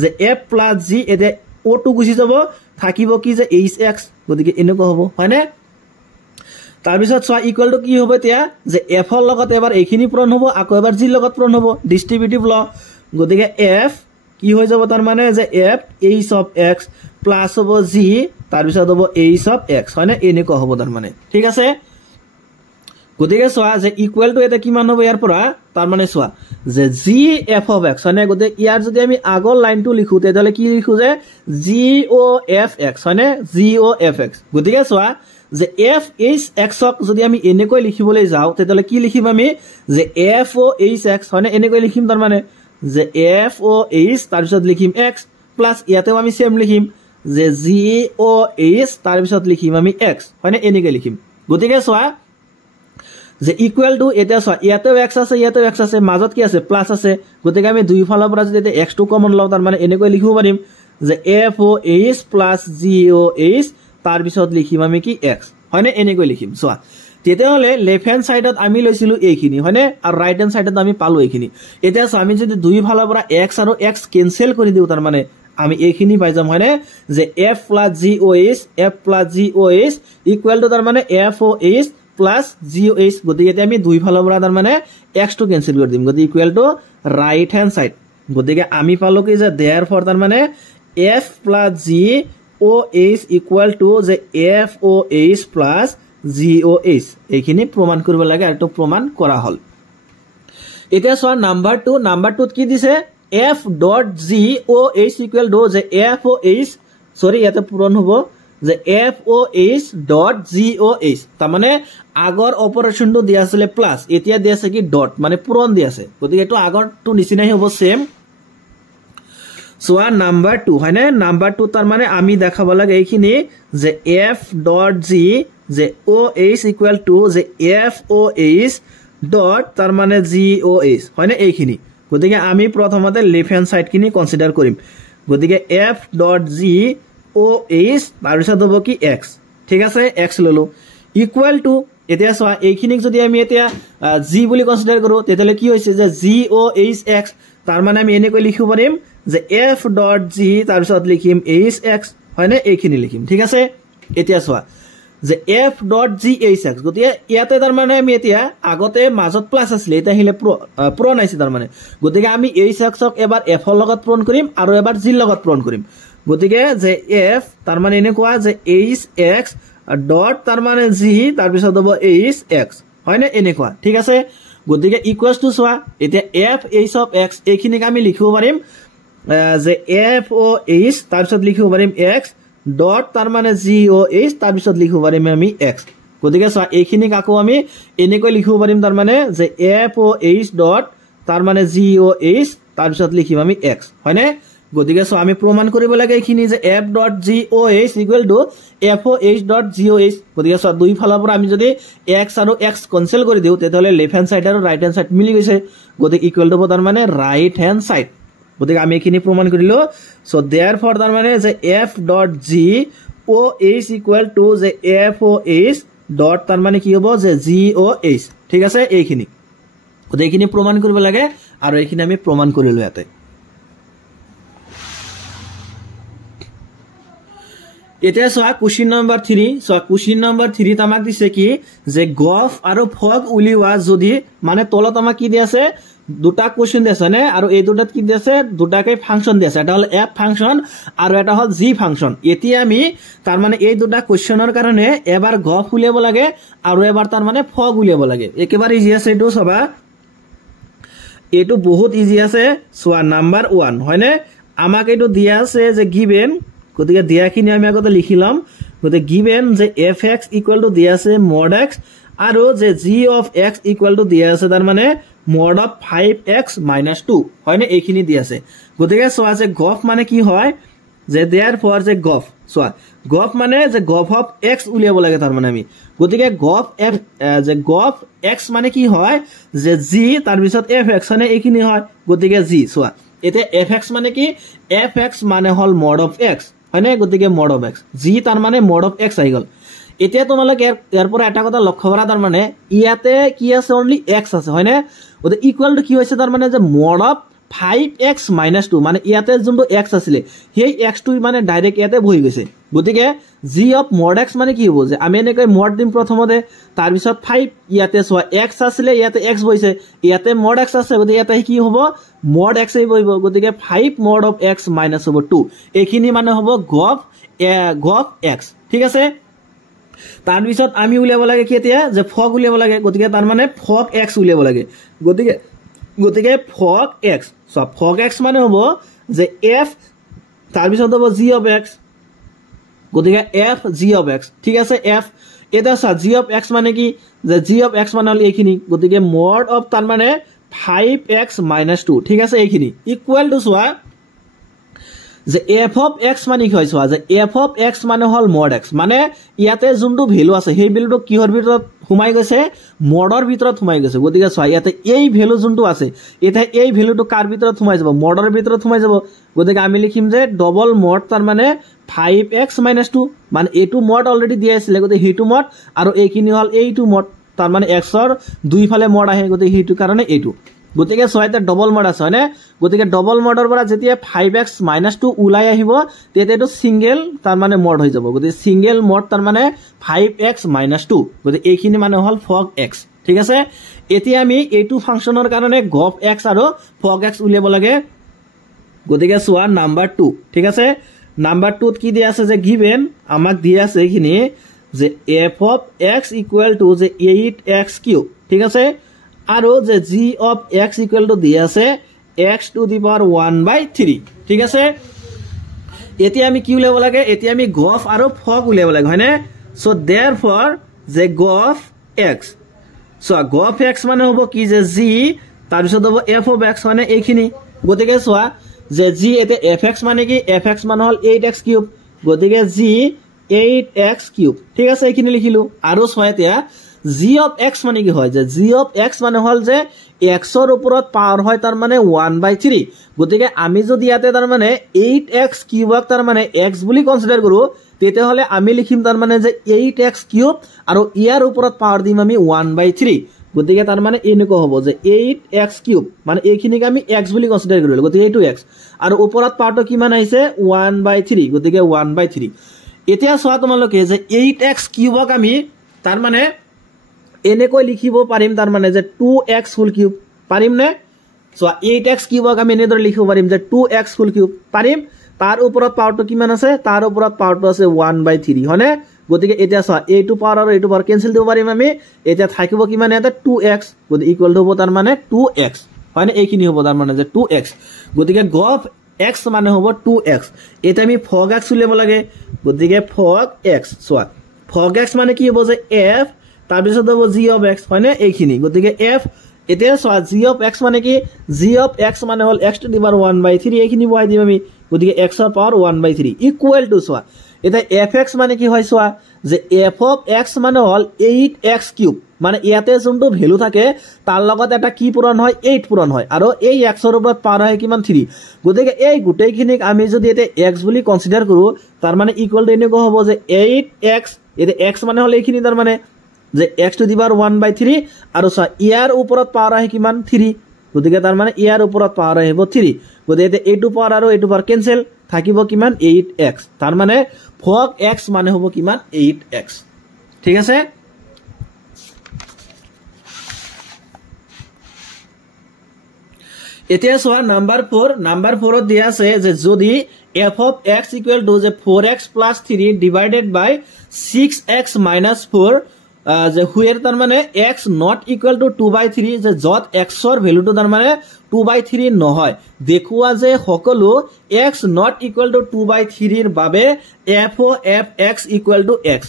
যে f plus g এতে o টু গুছি যাব থাকিব কি যে h x গতিকে এনেকুৱা হ'ব হয়নে তাৰ পিছত সোয়া ইকুয়াল টু কি হ'ব এতিয়া যে f ৰ লগত এবাৰ এইখিনি পূৰণ হ'ব আকৌ এবাৰ g ৰ লগত পূৰণ হ'ব ডিস্ট্ৰিবিউটিভ ল গতিকে f কি হৈ যাব তাৰ মানে যে f h of x plus হ'ব g তাৰ পিছত হ'ব h of x হয়নে এনেকুৱা হ'ব তাৰ মানে ঠিক আছে গতিকে সোয়া যে ইকুয়াল টু এটা কিমান হ'ব ইয়াৰ পৰা তাৰ মানে সোয়া যে g f of x হয়নে গতিকে ইয়াৰ যদি আমি আগৰ লাইনটো লিখো তেতিয়ালে কি লিখো যে g o f x হয়নে g o f x গতিকে সোয়া যে f h x ক যদি আমি এনেকৈ লিখিবলৈ যাও তেতিয়ালে কি লিখিম আমি যে f o h x হয়নে এনেকৈ লিখিম তাৰ মানে যে f o h তাৰ পিছত লিখিম x প্লাস ইয়াতেও আমি সেম লিখিম যে g o h তাৰ পিছত লিখিম আমি x হয়নে এনেকৈ লিখিম গতিকে সোয়া যে ইকুয়াল টু এটা সোয়া ইয়াতেও x আছে ইয়াতেও x আছে মাজত কি আছে প্লাস আছে গতিকে আমি দুই ফালৰ পৰা যদি x টো কমন লও তাৰ মানে এনেকৈ লিখিব পাৰিম যে f o h plus g o h তাৰ পিছত লিখিম আমি কি x হয়নে এনেকৈ লিখিম সোয়া তেতিয়ালে লেফট হ্যান্ড সাইডত আমি লৈছিলো এইখিনি হয়নে আৰু ৰাইট হ্যান্ড সাইডত আমি পালো এইখিনি এতিয়া আমি যদি দুই ফালৰ পৰা x আৰু x কেনসেল কৰি দিও তাৰ মানে আমি এইখিনি পাই যাম হয়নে যে f plus g o h f plus g o h equal to তাৰ মানে f o h plus g o h গতিকে এতিয়া আমি দুই ফালৰ পৰা তাৰ মানে x টো কেনসেল কৰি দিম গতিকে equal to right hand side গতিকে আমি পালো কি যে therefore তাৰ মানে f plus g o h equal to যে f o h plus g o h এইখিনি প্ৰমাণ কৰিব লাগে আৰু তো প্ৰমাণ কৰা হল এতিয়া সোয়া নাম্বার 2 কি দিছে f dot g o h equal to যে f o h সরি ইয়াতে পূৰণ হ'ব যে f o h dot g o h তাৰ মানে আগৰ অপাৰেশনটো দিয়া আছিল প্লাস এতিয়া দিয়া আছে কি ডট মানে পূৰণ দিয়া আছে গতিকে এটো আগৰটো নিচিনাই হ'ব সেম সোয়া নাম্বাৰ 2 হয়নে নাম্বাৰ 2 তাৰ মানে আমি দেখাব লাগে এইখিনি যে f dot g যে o h equal to যে f o h dot তাৰ মানে g o h হয়নে এইখিনি গতিকে আমি প্ৰথমতে লেফট হ্যান্ড সাইড খিনি কনসিডাৰ কৰিম গতিকে f dot g o h তাৰ পিছত হ'ব কি x ঠিক আছে x ললো ইকুয়াল টু এতিয়া সোয়া এইখিনিক যদি আমি এতিয়া g বুলি কনসিডাৰ কৰো তেতিয়ালে কি হৈছে যে g o h x তাৰ মানে আমি এনেকৈ লিখিব পাৰিম যে f dot g তাৰ পিছত লিখিম h x হয়নে এইখিনি লিখিম ঠিক আছে এতিয়া সোয়া যে f dot g h x গতিকে ইয়াতে তাৰ মানে আমি এতিয়া আগতে মাজত প্লাস আছিল এটা হিলে পূৰণ আইছে তাৰ মানে গতিকে আমি h x ক এবাৰ f ৰ লগত পূৰণ কৰিম আৰু এবাৰ g ৰ লগত পূৰণ কৰিম গতিকে যে f তাৰ মানে এনেকুৱা যে h x ডট তাৰ মানে g তাৰ পিছত হ'ব h x হয়নে এনেকুৱা ঠিক আছে গতিকে ইকুৱেলছ টু চোৱা এতিয়া এফ এইচ অফ এক্স এইখিনিক আমি লিখিব পাৰিম যে এফ অ' এইচ তাৰপিছত লিখিব পাৰিম এক্স ডট তাৰ মানে জি অ' এইচ তাৰপিছত লিখিব পাৰিম আমি এক্স গতিকে চোৱা এইখিনিক আকৌ আমি এনেকৈ লিখিব পাৰিম তাৰ মানে যে এফ অ' এইচ ডট তাৰ মানে জি অ' এইচ তাৰপিছত লিখিম আমি এক্স হয়নে গতিকে চোৱা আমি প্ৰমাণ কৰিব লাগে এইখিনি যে F dot G O' H equal to F O' H dot G O' H গতিকে চোৱা দুই ফালৰ পৰা আমি যদি এক্স আৰু এক্স কেনচেল কৰি দিওঁ তেতিয়াহ'লে লেফ্ট হেণ্ড চাইড আৰু ৰাইট হেণ্ড চাইড মিলি গৈছে গতিকে ইকুৱেল টু তাৰ মানে ৰাইট হেণ্ড চাইড গতিকে আমি এইখিনি প্ৰমাণ কৰিলো চ' দেয়াৰ ফৰ তাৰ মানে যে F dot G O' H equal to যে এফ অ' এইচ ডট তাৰ মানে কি হ'ব যে জি অ' এইচ ঠিক আছে এইখিনি গতিকে এইখিনি প্ৰমাণ কৰিব লাগে আৰু এইখিনি আমি প্ৰমাণ কৰিলো ইয়াতে এতিয়া চোৱা কুৱেশ্যন নম্বৰ 3 চোৱা কুৱেশ্যন নম্বৰ 3 আমাক দিছে কি যে গফ আৰু ফগ উলিওৱা যদি মানে তলত আমাক কি দি আছে দুটা কুৱেশ্যন দি আছে নে আৰু এই দুটাত কি দি আছে দুটাকে ফাংচন দি আছে এটা হল এফ ফাংচন আৰু এটা হল জি ফাংচন এতিয়া আমি তাৰ মানে এই দুটা কুৱেশ্যনৰ কাৰণে এবাৰ গফ উলিয়াব লাগে আৰু এবাৰ তাৰ মানে ফগ উলিয়াব লাগে একেবাৰে ইজি আছে এইটো চাবা এইটো বহুত ইজি আছে চোৱা নাম্বাৰ 1 হয়নে আমাক এইটো দিয়া আছে যে গিভেন গতিকে দিয়াখিনি আমি আগতে লিখি লম গতিকে গিভেন যে এফ এক্স ইকুৱেল টু দিয়া আছে মড এক্স আৰু যে G of x equal two দিয়া আছে তাৰ মানে মড অফ 5x - 2 হয়নে এইখিনি দিয়া আছে গতিকে চোৱা যে গফ মানে কি হয় যে দেয়াৰ ফৰ যে গফ চোৱা গফ মানে যে গফ অফ এক্স উলিয়াব লাগে তাৰ মানে আমি গতিকে গফ এফ যে গফ এক্স মানে কি হয় যে জি তাৰ পিছত এফ এক্স মানে এইখিনি হয় গতিকে জি চোৱা এতিয়া এফ এক্স মানে কি এফ এক্স মানে হল মড অফ এক্স হয়নে গতিকে মড অফ এক্স জি তাৰ মানে মড অফ এক্স আহি গল এতিয়া তোমালোকে ইয়াৰ পৰা এটা কথা লক্ষ্য কৰা তাৰ মানে ইয়াতে কি আছে অনলি এক্স আছে হয়নে গতিকে ইকুৱেল টু কি হৈছে তাৰ মানে যে মড অফ 5x - 2 মানে ইয়াতে যোনটো x আছিল সেই x টো মানে ডাইৰেক্ট ইয়াতে বহি গৈছে গতিকে g অফ mod x মানে কি হ'ব যে আমি এনেকৈ mod দিম প্ৰথমতে তাৰ পিছত 5 ইয়াতে সোৱা x আছিল ইয়াতে x বহিছে ইয়াতে mod x আছে গতিকে ইয়াতে কি হ'ব mod x এই বহিব গতিকে 5 mod of x - হ'ব 2 এইখিনি মানে হ'ব gov x ঠিক আছে তাৰ পিছত আমি উলিয়াব লাগে কি এতিয়া যে ফগ উলিয়াব লাগে গতিকে তাৰ মানে ফগ x উলিয়াব লাগে গতিকে fog x so fog x মানে হ'ব যে f তাৰ পিছত হ'ব g of x গতিকে f g of x ঠিক আছে f এটা সা g of x মানে কি যে g of x মানে হল এইখিনি গতিকে mod of তাৰ মানে 5x - 2 ঠিক আছে এইখিনি ইকুৱেল টু সোৱা যে f of x মানে কি হয় সোৱা যে f of x মানে হল mod x মানে ইয়াতে যোনটো ভ্যালু আছে সেই ভ্যালুটো কিহৰ ভিতৰত হুমাই গৈছে মডৰ ভিতৰত হুমাই গৈছে গতিকে সোৱা ইয়াতে এই ভ্যালু যোনটো আছে এটা এই ভ্যালুটো কাৰ ভিতৰত হুমাই যাব মডৰ ভিতৰত হুমাই যাব গতিকে আমি লিখিম যে ডবল মড তাৰ মানে 5x - 2 মানে এটো মড অলৰেডি দিয়া আছিল গতিকে হেতু মড আৰু এইখিনি হল এইটো মড তাৰ মানে x ৰ দুই ফালে মড আহে গতিকে হেতু কাৰণে এইটো গতিকে ছয়তে ডবল মড আছে হয়নে গতিকে ডবল মডৰ পৰা যেতিয়া 5x - 2 উলাই আহিব তেতিয়াটো সিঙ্গেল তাৰ মানে মড হৈ যাব গতিকে সিঙ্গেল মড তাৰ মানে 5x - 2 গতিকে এইখিনি মানে হল ফগ x ঠিক আছে এতিয়া আমি এইটো ফাংচনৰ কাৰণে গভ x আৰু ফগ x উলিয়াব লাগে গতিকে সোৱা নাম্বাৰ 2 ঠিক আছে নাম্বাৰ 2 ত কি দিয়া আছে যে গিভেন আমাক দিয়া আছে এইখিনি যে f of x = যে 8x³ ঠিক আছে আৰু যে g of x = দিয়া আছে x⁴ ঠিক আছে এতিয়া আমি কি উলিয়াব লাগে এতিয়া আমি গভ আৰু ফগ উলিয়াব লাগে হয়নে সো देयरफॉर যে gov x so gov x মানে হ'ব কি যে g তাৰ পিছত হ'ব f of x মানে এইখিনি গতিকে সোৱা যে g এতে fx মানে কি fx মানে হল 8x³ গতিকে g 8x³ ঠিক আছে এইখিনি লিখিলো আৰু সোৱা এতিয়া g of x মানে কি হয় যে g of x মানে হল যে x ৰ ওপৰত পাৱাৰ হয় তাৰ মানে 1/3 গতিকে আমি যদি ইয়াতে তাৰ মানে 8x³ তাৰ মানে x বুলি কনসিডাৰ কৰো তেতে হলে আমি লিখিম তাৰ মানে যে 8x³ আৰু ইয়াৰ ওপৰত পাৱাৰ দিম আমি 1/3 গতিকে তাৰ মানে এনেকুৱা হ'ব যে 8x³ মানে এইখিনিক আমি x বুলি কনসিডাৰ কৰিলো গতিকে এইটো x আৰু ওপৰত পাৱাৰটো কিমান আহিছে 1/3 গতিকে 1/3 এতিয়া সোৱা তোমালোকে যে 8x³ আমি তাৰ মানে এনেকৈ লিখিব পাৰিম তাৰ মানে যে 2x³ পাৰিম নে সো 8x³ আমি এনেদৰে লিখিব পাৰিম যে 2x³ পাৰিম তাৰ ওপৰত পাৱাৰটো কিমান আছে তাৰ ওপৰত পাৱাৰটো আছে 1/3 হয়নে গতিকে এতিয়া চোৱা এইটো পাৱাৰ আৰু এইটো পাৱাৰ কেনসেল দিব পাৰিম আমি এতিয়া থাকিব কিমান ইয়াতে 2x গতিকে ইকুৱেল হ'ব তাৰ মানে 2x হয়নে এইখিনি হ'ব তাৰ মানে যে 2x গতিকে গফ x মানে হ'ব 2x এটা আমি ফগ x উলিয়াব লাগে গতিকে ফগ x চোৱা ফগ x মানে কি হ'ব যে f তাৰ পিছত হ'ব g of x হয়নে এইখিনি গতিকে f এতিয়া চোৱা g of x মানে কি g of x মানে হ'ল x to the power 1/3 এইখিনি বহাই দিম আমি গতিকে x ৰ পাৱাৰ 1/3 ইকুৱেল টু চোৱা এটা fx মানে কি হয় চোৱা যে f of x মানে হ'ল 8x কিউব মানে ইয়াতে যোনটো ভ্যালু থাকে তাৰ লগত এটা কি পূৰণ হয় 8 পূৰণ হয় আৰু এই x ৰ ওপৰত পাৱাৰ হয় কিমান 3 গতিকে এই গুটেইখিনিক আমি যদি এতে x বুলি কনসিডাৰ কৰো তাৰ মানে ইকুৱেল টু এনেকৈ হ'ব যে 8x এতে x মানে হ'ল এইখিনি তাৰ মানে যে x to the power 1/3 আৰু চোৱা ইয়াৰ ওপৰত পাৱাৰ হয় কিমান 3 গতিকে তাৰ মানে ইয়াৰ ওপৰত পাৱাৰ আহিব 3 গতিকে এইটো পাৱাৰ আৰু এইটো পাৱাৰ কেনসেল থাকিব কিমান 8x তাৰ মানে ফগ x মানে হ'ব কিমান 8x ঠিক আছে এতিয়া চোৱা নাম্বাৰ 4 ত দিয়া আছে যে যদি f of x equal to যে 4x plus 3 divided by 6x minus 4 যে হুয়েৰ তাৰ মানে x not equal to 2/3 যে যত x ৰ ভ্যালুটো তাৰ মানে 2/3 নহয় দেখুৱা যে সকলো x not equal to 2/3 ৰ বাবে f of x equal to x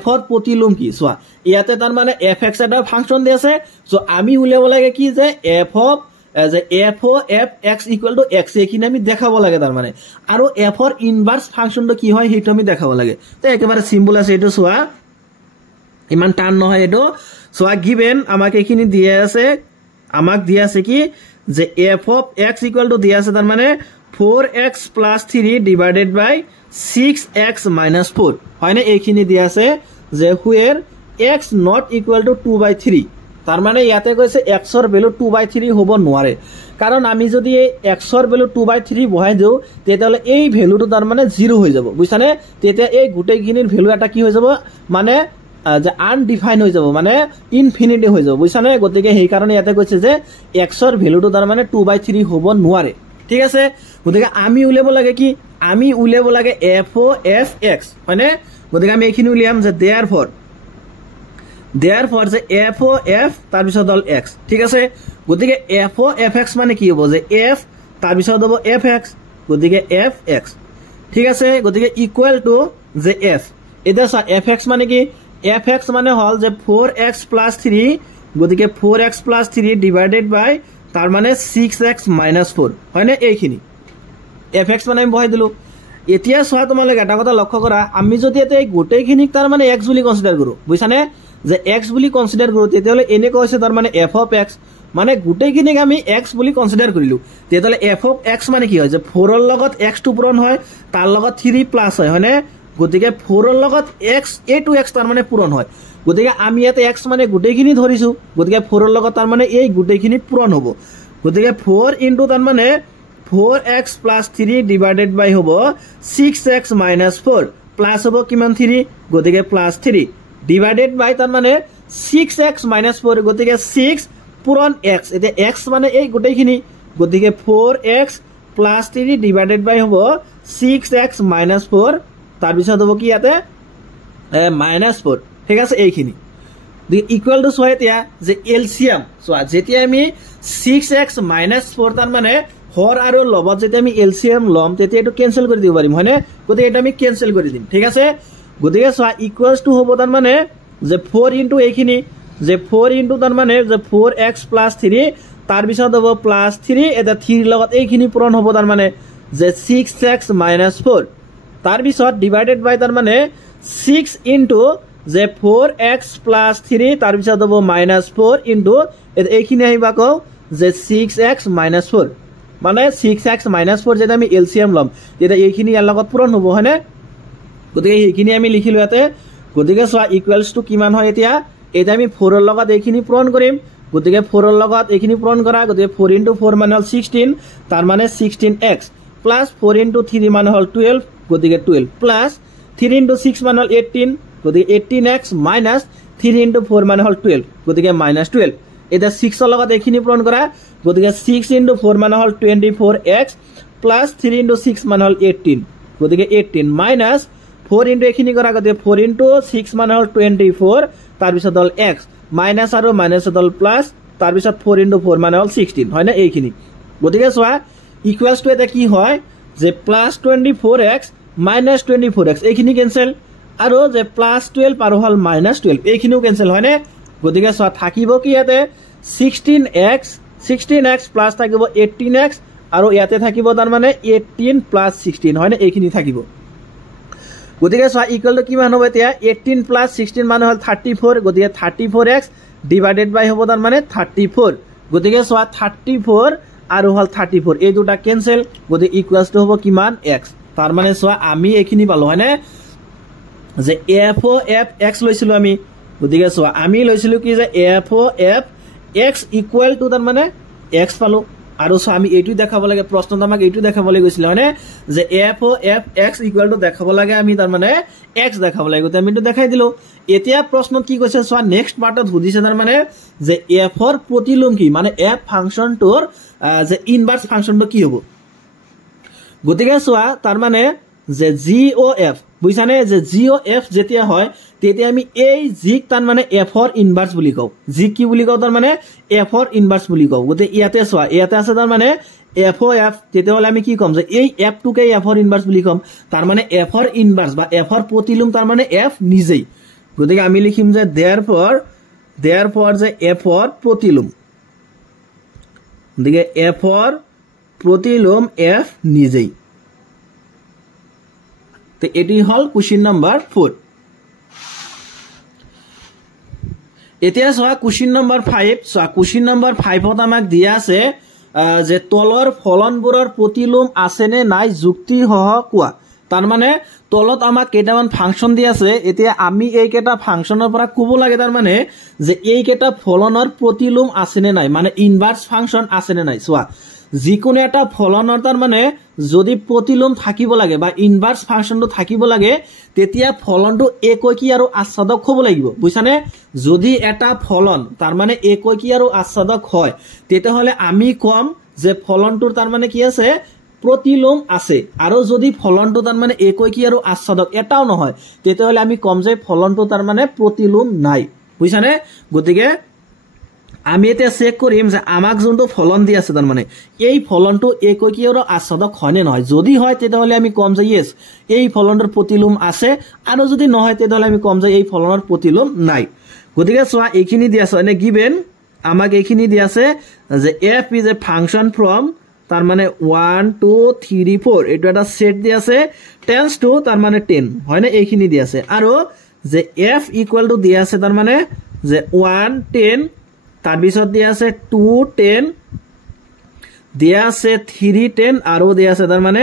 f ৰ প্ৰতিলোম কি চোৱা ইয়াতে তাৰ মানে fx এটা ফাংচন দি আছে সো আমি উলিয়াব লাগে কি যে f of যে f of x equal to x এইখিনি আমি দেখাব লাগে তাৰ মানে আৰু f ৰ ইনভাৰ্স ফাংচনটো কি হয় হেটো আমি দেখাব লাগে তে একেবাৰে সিম্পল আছে এটো চোৱা ইমান টান নহয় এটো সো গিভেন আমাক এখিনি দিয়া আছে আমাক দিয়া আছে কি যে f of x equal to দিয়া আছে তাৰ মানে 4x plus 3 divided by 6x minus 4 হয়নে এইখিনি দিয়া আছে যে হুয়েৰ x not equal to 2/3 তাৰ মানে ইয়াতে কৈছে x ৰ ভ্যালু 2/3 হ'ব নোৱাৰে কাৰণ আমি যদি এই x ৰ ভ্যালু 2/3 বহাই দিও তেতিয়ালে এই ভ্যালুটো তাৰ মানে 0 হৈ যাব বুঝছানে তেতিয়া এই গুটেইখিনিৰ ভ্যালু এটা কি হৈ যাব মানে যে আনডিফাইন হৈ যাব মানে ইনফিনিটি হৈ যাব বুঝছানে গতিকে সেই কাৰণে ইয়াতে কৈছে যে x ৰ ভ্যালুটো তাৰ মানে 2/3 হ'ব নোৱাৰে ঠিক আছে গতিকে আমি উলিয়াব লাগে কি আমি উলিয়াব লাগে f of x হয়নে গতিকে আমি এইখিনি উলিয়াম যে therefore যে f of f তাৰ পিছত হল x ঠিক আছে গতিকে f of fx মানে কি হ'ব যে f তাৰ পিছত হ'ব fx গতিকে fx ঠিক আছে গতিকে ইকুৱেল টু যে f এটা fx মানে কি fx মানে হল যে 4x plus 3 গতিকে 4x plus 3 divided by তাৰ মানে 6x minus 4 হয়নে এইখিনি fx মানে আমি বহাই দিলো এতিয়া সোয়া তোমালে এটা কথা লক্ষ্য কৰা আমি যদি এতে গোটেইখিনিক তাৰ মানে x বুলি কনসিডাৰ কৰো বুঝছানে যে x বুলি কনসিডাৰ কৰো তেতিয়ালে এনে কৈছে তাৰ মানে f of x মানে গোটেইখিনিক আমি x বুলি কনসিডাৰ কৰিলো তেতিয়ালে f of x মানে কি হয় যে 4 ৰ লগত x টো পূৰণ হয় তাৰ লগত 3 প্লাস হয় হয়নে গতিকে 4 ৰ লগত x a to x তাৰ মানে পূৰণ হয় গতিকে আমি ইয়াতে x মানে গোটেইখিনি ধৰিছো গতিকে 4 ৰ লগত তাৰ মানে এই গোটেইখিনি পূৰণ হ'ব গতিকে 4 ইনটু তাৰ মানে 4x plus 3 divided by hobo 6x minus 4 plus hobo kiman 3 gotike plus 3 divided by tar mane 6x minus 4 gotike 6 puron x ete x mane ei gotei khini gotike 4x plus 3 divided by hobo 6x minus 4 tar bisot hobo ki ate minus 4 thik ase ei khini equal to so etia je LCM so jetia ami 6x minus 4 tar mane হর আর লবত যেতে আমি LCM লম তেতে এটো cancel করে দিব পারিম হয়নে গতি এটা আমি ক্যান্সেল করে দিম ঠিক আছে গতিকে সোয়া ইকুয়ালস টু হবো তার মানে যে 4 ইনটু এইখিনি যে 4 ইনটু তার মানে যে 4x + 3 তার পিছত হবো +3 এটা 3 লগত এইখিনি পূরণ হবো তার মানে যে 6x - 4 তার পিছত ডিভাইডেড বাই তার মানে 6 ইনটু যে 4x + 3 তার পিছত হবো -4 ইনটু এইখিনি আইবা কও যে 6x - 4 মানে 6x - 4 যেটা আমি এলসিএম লম যেটা এইখিনি ইয়াৰ লগত পূৰণ হ'ব হয়নে গতিকে এইখিনি আমি লিখিলো ইয়াতে গতিকে সোয়া ইকুয়ালস টু কিমান হয় এতিয়া এটা আমি 4 ৰ লগত এইখিনি পূৰণ কৰিম গতিকে 4 ৰ লগত এইখিনি পূৰণ কৰা গতিকে 4 * 4 মানে হল 16 তাৰ মানে 16x প্লাস 4 * 3 মানে হল 12 গতিকে 12 প্লাস 3 * 6 মানে হল 18 গতিকে 18x মাইনাস 3 * 4 মানে হল 12 গতিকে -12 এটা 6 ৰ লগত এইখিনি পূৰণ কৰা গতিকে 6 * 4 মানে হল 24x প্লাস 3 * 6 মানে হল 18 গতিকে 18 মাইনাস 4 ইনটু এখিনি কৰা গতে 4 ইনটু 6 মানে হল 24 তাৰ পিছত হল x মাইনাস আৰু মাইনাস হল প্লাস তাৰ পিছত 4 ইনটু 4 মানে হল 16 হয় না এইখিনি গতিকে সোয়া ইকুয়ালস টু এটা কি হয় যে প্লাস 24x মাইনাস 24x এইখিনি ক্যান্সেল আৰু যে প্লাস 12 আৰু হল মাইনাস 12 এইখিনিও ক্যান্সেল হয় না গতিকে সোয়া থাকিব কি ইয়াতে 16x প্লাস থাকিব 18x আৰু ইয়াতে থাকিব তাৰ মানে 18 প্লাস 16 হয় না এইখিনি থাকিব গতিকে সোয়া ইকুয়াল টু কিমান হ'ব এতিয়া 18 প্লাস 16 মানে হল 34 গতিকে 34x ডিভাইডেড বাই হ'ব তাৰ মানে 34 গতিকে সোয়া 34 আৰু হল 34 এই দুটা ক্যান্সেল গতিকে ইকুয়ালস টু হ'ব কিমান x তাৰ মানে সোয়া আমি এইখিনি পালো হয় না যে f o f x লৈছিলো আমি গতিকে সোয়া আমি লৈছিলো কি যে f o f x equal to তাৰ মানে x পালো আৰু সো আমি এইটো দেখাব লাগে প্ৰশ্নত আমাক এইটো দেখাব লাগে গৈছিল মানে যে f o f x equal to দেখাব লাগে আমি তাৰ মানে x দেখাব লাগে গতে আমি তো দেখাই দিলো এতিয়া প্ৰশ্নত কি কৈছে সো নেক্সট পাৰ্টত বুজিছে তাৰ মানে যে f ৰ প্ৰতিলোম কি মানে f ফাংশনটোৰ যে ইনভাৰ্স ফাংশনটো কি হ'ব গতিকে সো তাৰ মানে যে GOF বুঝছানে যে GOF যেতিয়া হয় তেতিয়া আমি এই জি তার মানে f ৰ ইনভাৰ্স বুলি কও জি কি বুলি কও তাৰ মানে f ৰ ইনভাৰ্স বুলি কও গতে ইয়াতে সোয়া ইয়াতে আছে তাৰ মানে f o f তেতিয়া হলে আমি কি কম যে এই f টু কে f ৰ ইনভাৰ্স বুলি কম তাৰ মানে f ৰ ইনভাৰ্স বা f ৰ প্ৰতিলোম তাৰ মানে f নিজেই গতিকে আমি লিখিম যে therefore যে f ৰ প্ৰতিলোম গতিকে f ৰ প্ৰতিলোম f নিজেই তো এটি হল কোশ্চেন নাম্বার 4 এতিয়া সোয়া কোশ্চেন নাম্বার 5 সোয়া কোশ্চেন নাম্বার 5 ত আমাক দিয়া আছে যে তলৰ ফলনবোৰৰ প্ৰতিলোম আছে নে নাই যুক্তি সহ কোৱা তাৰ মানে তলত আমাক কেইটামান ফাংশন দি আছে এতিয়া আমি এই কেটা ফাংশনৰ পৰা ক'ব লাগে তাৰ মানে যে এই কেটা ফলনৰ প্ৰতিলোম আছে নে নাই মানে ইনভাৰ্স ফাংশন আছে নে নাই সোয়া যিকোনো এটা ফলনৰ তাৰ মানে যদি প্ৰতিলোম থাকিব লাগে বা ইনভাৰ্স ফাংশনটো থাকিব লাগে তেতিয়া ফলনটো একৈকি আৰু আচ্ছাদক হ'ব লাগিব বুঝছানে যদি এটা ফলন তাৰ মানে একৈকি আৰু আচ্ছাদক হয় তেতিয়া হলে আমি কম যে ফলনটোৰ তাৰ মানে কি আছে প্ৰতিলোম আছে আৰু যদি ফলনটো তাৰ মানে একৈকি আৰু আচ্ছাদক এটাও নহয় তেতিয়া হলে আমি কম যে ফলনটো তাৰ মানে প্ৰতিলোম নাই বুঝছানে গতিকে আমি এটা চেক কৰিম যে আমাক যোনটো ফলন দি আছে তাৰ মানে এই ফলনটো একৈকি আৰু আচ্ছাদক হয় নে নহয় যদি হয় তেতিয়া হলে আমি কম যে ইয়েস এই ফলনৰ প্ৰতিলোম আছে আৰু যদি নহয় তেতিয়া হলে আমি কম যে এই ফলনৰ প্ৰতিলোম নাই গতিকে সোয়া এইখিনি দি আছে মানে গিভেন আমাক এইখিনি দি আছে যে f is a function from তাৰ মানে 1 2 3 4 এটো এটা সেট দি আছে টেন্স টু তাৰ মানে 10 হয় না এইখিনি দি আছে আৰু যে f ইকুয়াল টু দি আছে তাৰ মানে যে 1 10 তাৰ পিছত দিয়া আছে 2 10 দিয়া আছে 3 10 আৰু দিয়া আছে তাৰ মানে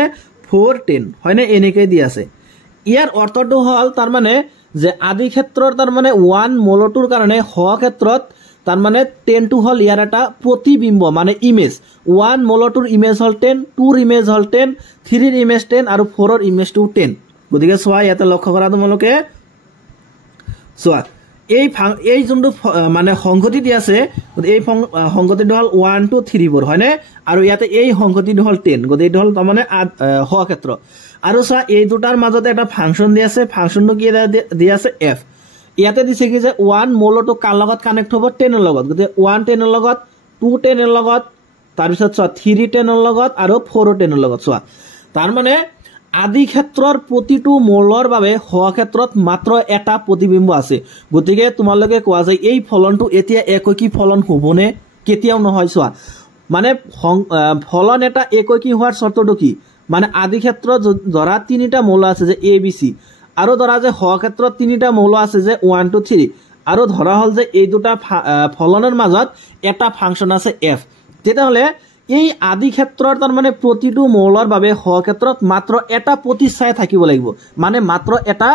4 10 হয় না এনেকৈ দিয়া আছে ইয়াৰ অৰ্থটো হল তাৰ মানে যে আদি ক্ষেত্ৰৰ তাৰ মানে 1 মোলটোৰ কাৰণে হ ক্ষেত্ৰত তাৰ মানে 10 টু হল ইয়াৰ এটা প্ৰতিবিম্ব মানে ইমেজ 1 মোলটোৰ ইমেজ হল 10 2 ৰ ইমেজ হল 10 3 ৰ ইমেজ 10 আৰু 4 ৰ ইমেজ টু 10 গতিকে সোয়া ইয়াতে লক্ষ্য কৰা তোমালোকে সোয়া এই যোনটো মানে সংগতি দি আছে এই সংগতিটো হল 1 2 3 4 হয় না আৰু ইয়াতে এই সংগতিটো হল 10 গতিকে হল তাৰ মানে হ ক্ষেত্ৰ আৰু সোয়া এই দুটাৰ মাজতে এটা ফাংশন দি আছে ফাংশনটো কি দি আছে f ইয়াতে দিছে কি যে 1 মোলটো কাৰ লগত কানেক্ট হ'ব 10 ৰ লগত গতিকে 1 10 ৰ লগত 2 10 ৰ লগত তাৰ পিছত 3 10 ৰ লগত আৰু 4 10 ৰ লগত সোয়া তাৰ মানে আদি ক্ষেত্ৰৰ প্ৰতিটো মোলৰ বাবে হ ক্ষেত্ৰত মাত্ৰ এটা প্ৰতিবিম্ব আছে গতিকে তোমালোকে কোৱা যায় এই ফলনটো এতিয়া একৈকি ফলন হ'বনে কেতিয়াও নহয় সোয়া মানে ফলন এটা একৈকি হোৱাৰ শৰ্তটো কি মানে আদি ক্ষেত্ৰত ধৰা তিনিটা মৌল আছে যে a b c আৰু ধৰা যে হ ক্ষেত্ৰত তিনিটা মৌল আছে যে 1 2 3 আৰু ধৰা হল যে এই দুটা ফলনৰ মাজত এটা ফাংশন আছে f তেতিয়া হলে এই আদি ক্ষেত্ৰৰ তাৰ মানে প্ৰতিটো মৌলৰ বাবে হ ক্ষেত্ৰত মাত্ৰ এটা প্ৰতিচ্ছায়া থাকিব লাগিব মানে মাত্ৰ এটা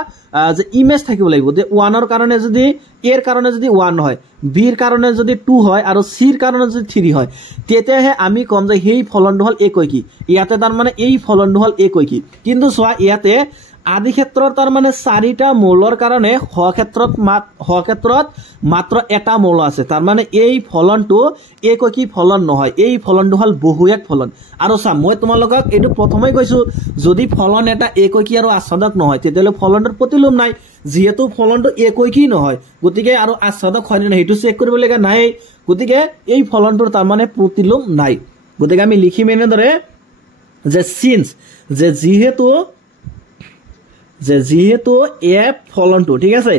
যে ইমেজ থাকিব লাগিব যে 1 ৰ কাৰণে যদি a ৰ কাৰণে যদি 1 হয় b ৰ কাৰণে যদি 2 হয় আৰু c ৰ কাৰণে যদি 3 হয় তেতিয়াহে আমি কম যে সেই ফলনটো হল একৈকি ইয়াতে তাৰ মানে এই ফলনটো হল একৈকি কিন্তু সোয়া ইয়াতে আদি ক্ষেত্ৰৰ তাৰ মানে 4টা মৌলৰ কাৰণে হ ক্ষেত্ৰত মাত্ৰ এটা মৌল আছে তাৰ মানে এই ফলনটো একৈকি ফলন নহয় এই ফলনটো হল বহুয়াক ফলন আৰু চা মই তোমালোকক এইটো প্ৰথমে কৈছো যদি ফলন এটা একৈকি আৰু আচ্ছাদক নহয় তেতিয়ালে ফলনটোৰ প্ৰতিলোম নাই যেহেতু ফলনটো একৈকি নহয় গতিকে আৰু আচ্ছাদক হয় না হেতু চেক কৰিব লগা নাই গতিকে এই ফলনটোৰ তাৰ মানে প্ৰতিলোম নাই গতিকে আমি লিখিম এনেদৰে যে সিন্স যে যেহেতু এফ ফলনটো ঠিক আছে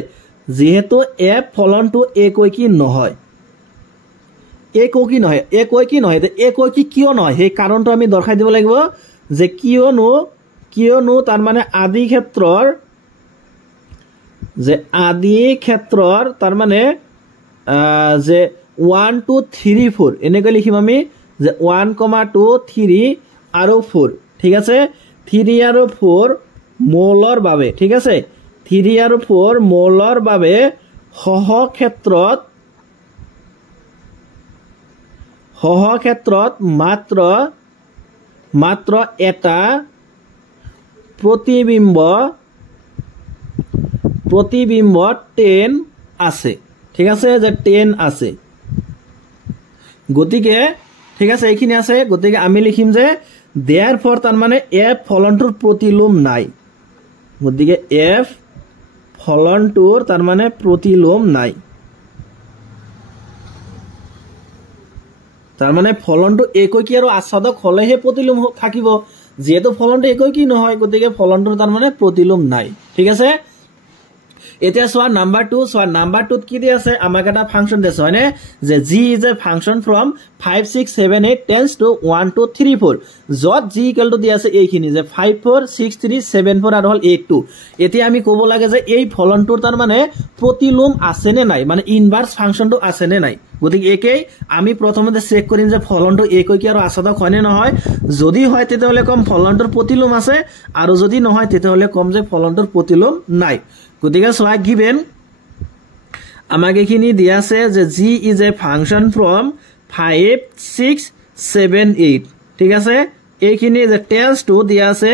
যেহেতু এফ ফলনটো একৈকি নহয় একৈকি নহয় একৈকি কিয় নহয় সেই কাৰণটো আমি দৰ্শাই দিব লাগিব যে কিয়নো তাৰ মানে আদি ক্ষেত্ৰৰ তাৰ মানে যে 1 2 3 4 এনেকৈ লিখিম আমি যে 1 2 3 আৰু 4 ঠিক আছে 3 আৰু 4 মৌলৰ বাবে ঠিক আছে 3 আৰু 4 মৌলৰ বাবে সহ ক্ষেত্ৰত মাত্ৰ এটা প্ৰতিবিম্ব 10 আছে ঠিক আছে যে 10 আছে গতিকে ঠিক আছে এইখিনি আছে গতিকে আমি লিখিম যে therefore তাৰ মানে f ফলনটোৰ প্ৰতিলোম নাই গতিকে f ফলনটোৰ তাৰ মানে প্ৰতিলোম নাই তাৰ মানে ফলনটো একৈকি আৰু আচ্ছাদক হলেহে প্ৰতিলোম থাকিব যেহেতু ফলনটো একৈকি নহয় গতিকে ফলনটোৰ তাৰ মানে প্ৰতিলোম নাই ঠিক আছে এতিয়া সোয়া নাম্বাৰ 2 সোয়া নাম্বাৰ 2 কি দি আছে আমাক এটা ফাংশন দিছে হয়নে যে g is a function from 5 6 7 8 tends to 1 2 3 4 যত g ইকুয়াল টু দি আছে এইখিনি যে 5 4 6 3 7 4 আৰু হল 8 2 এতিয়া আমি ক'ব লাগে যে এই ফলনটোৰ তাৰ মানে প্ৰতিলোম আছে নে নাই মানে ইনভাৰ্স ফাংশনটো আছে নে নাই গতিকে একেই আমি প্ৰথমতে চেক কৰিম যে ফলনটো একৈকি আৰু আচ্ছাদক হয় নে নহয় যদি হয় তেতিয়াহলে কম ফলনটোৰ প্ৰতিলোম আছে আৰু যদি নহয় তেতিয়াহলে কম যে ফলনটোৰ প্ৰতিলোম নাই গতিকে সোয়া গিভেন আমাক এখিনি দিয়া আছে যে g is a function from 5 6 7 8 ঠিক আছে এইখিনি যে tends to দিয়া আছে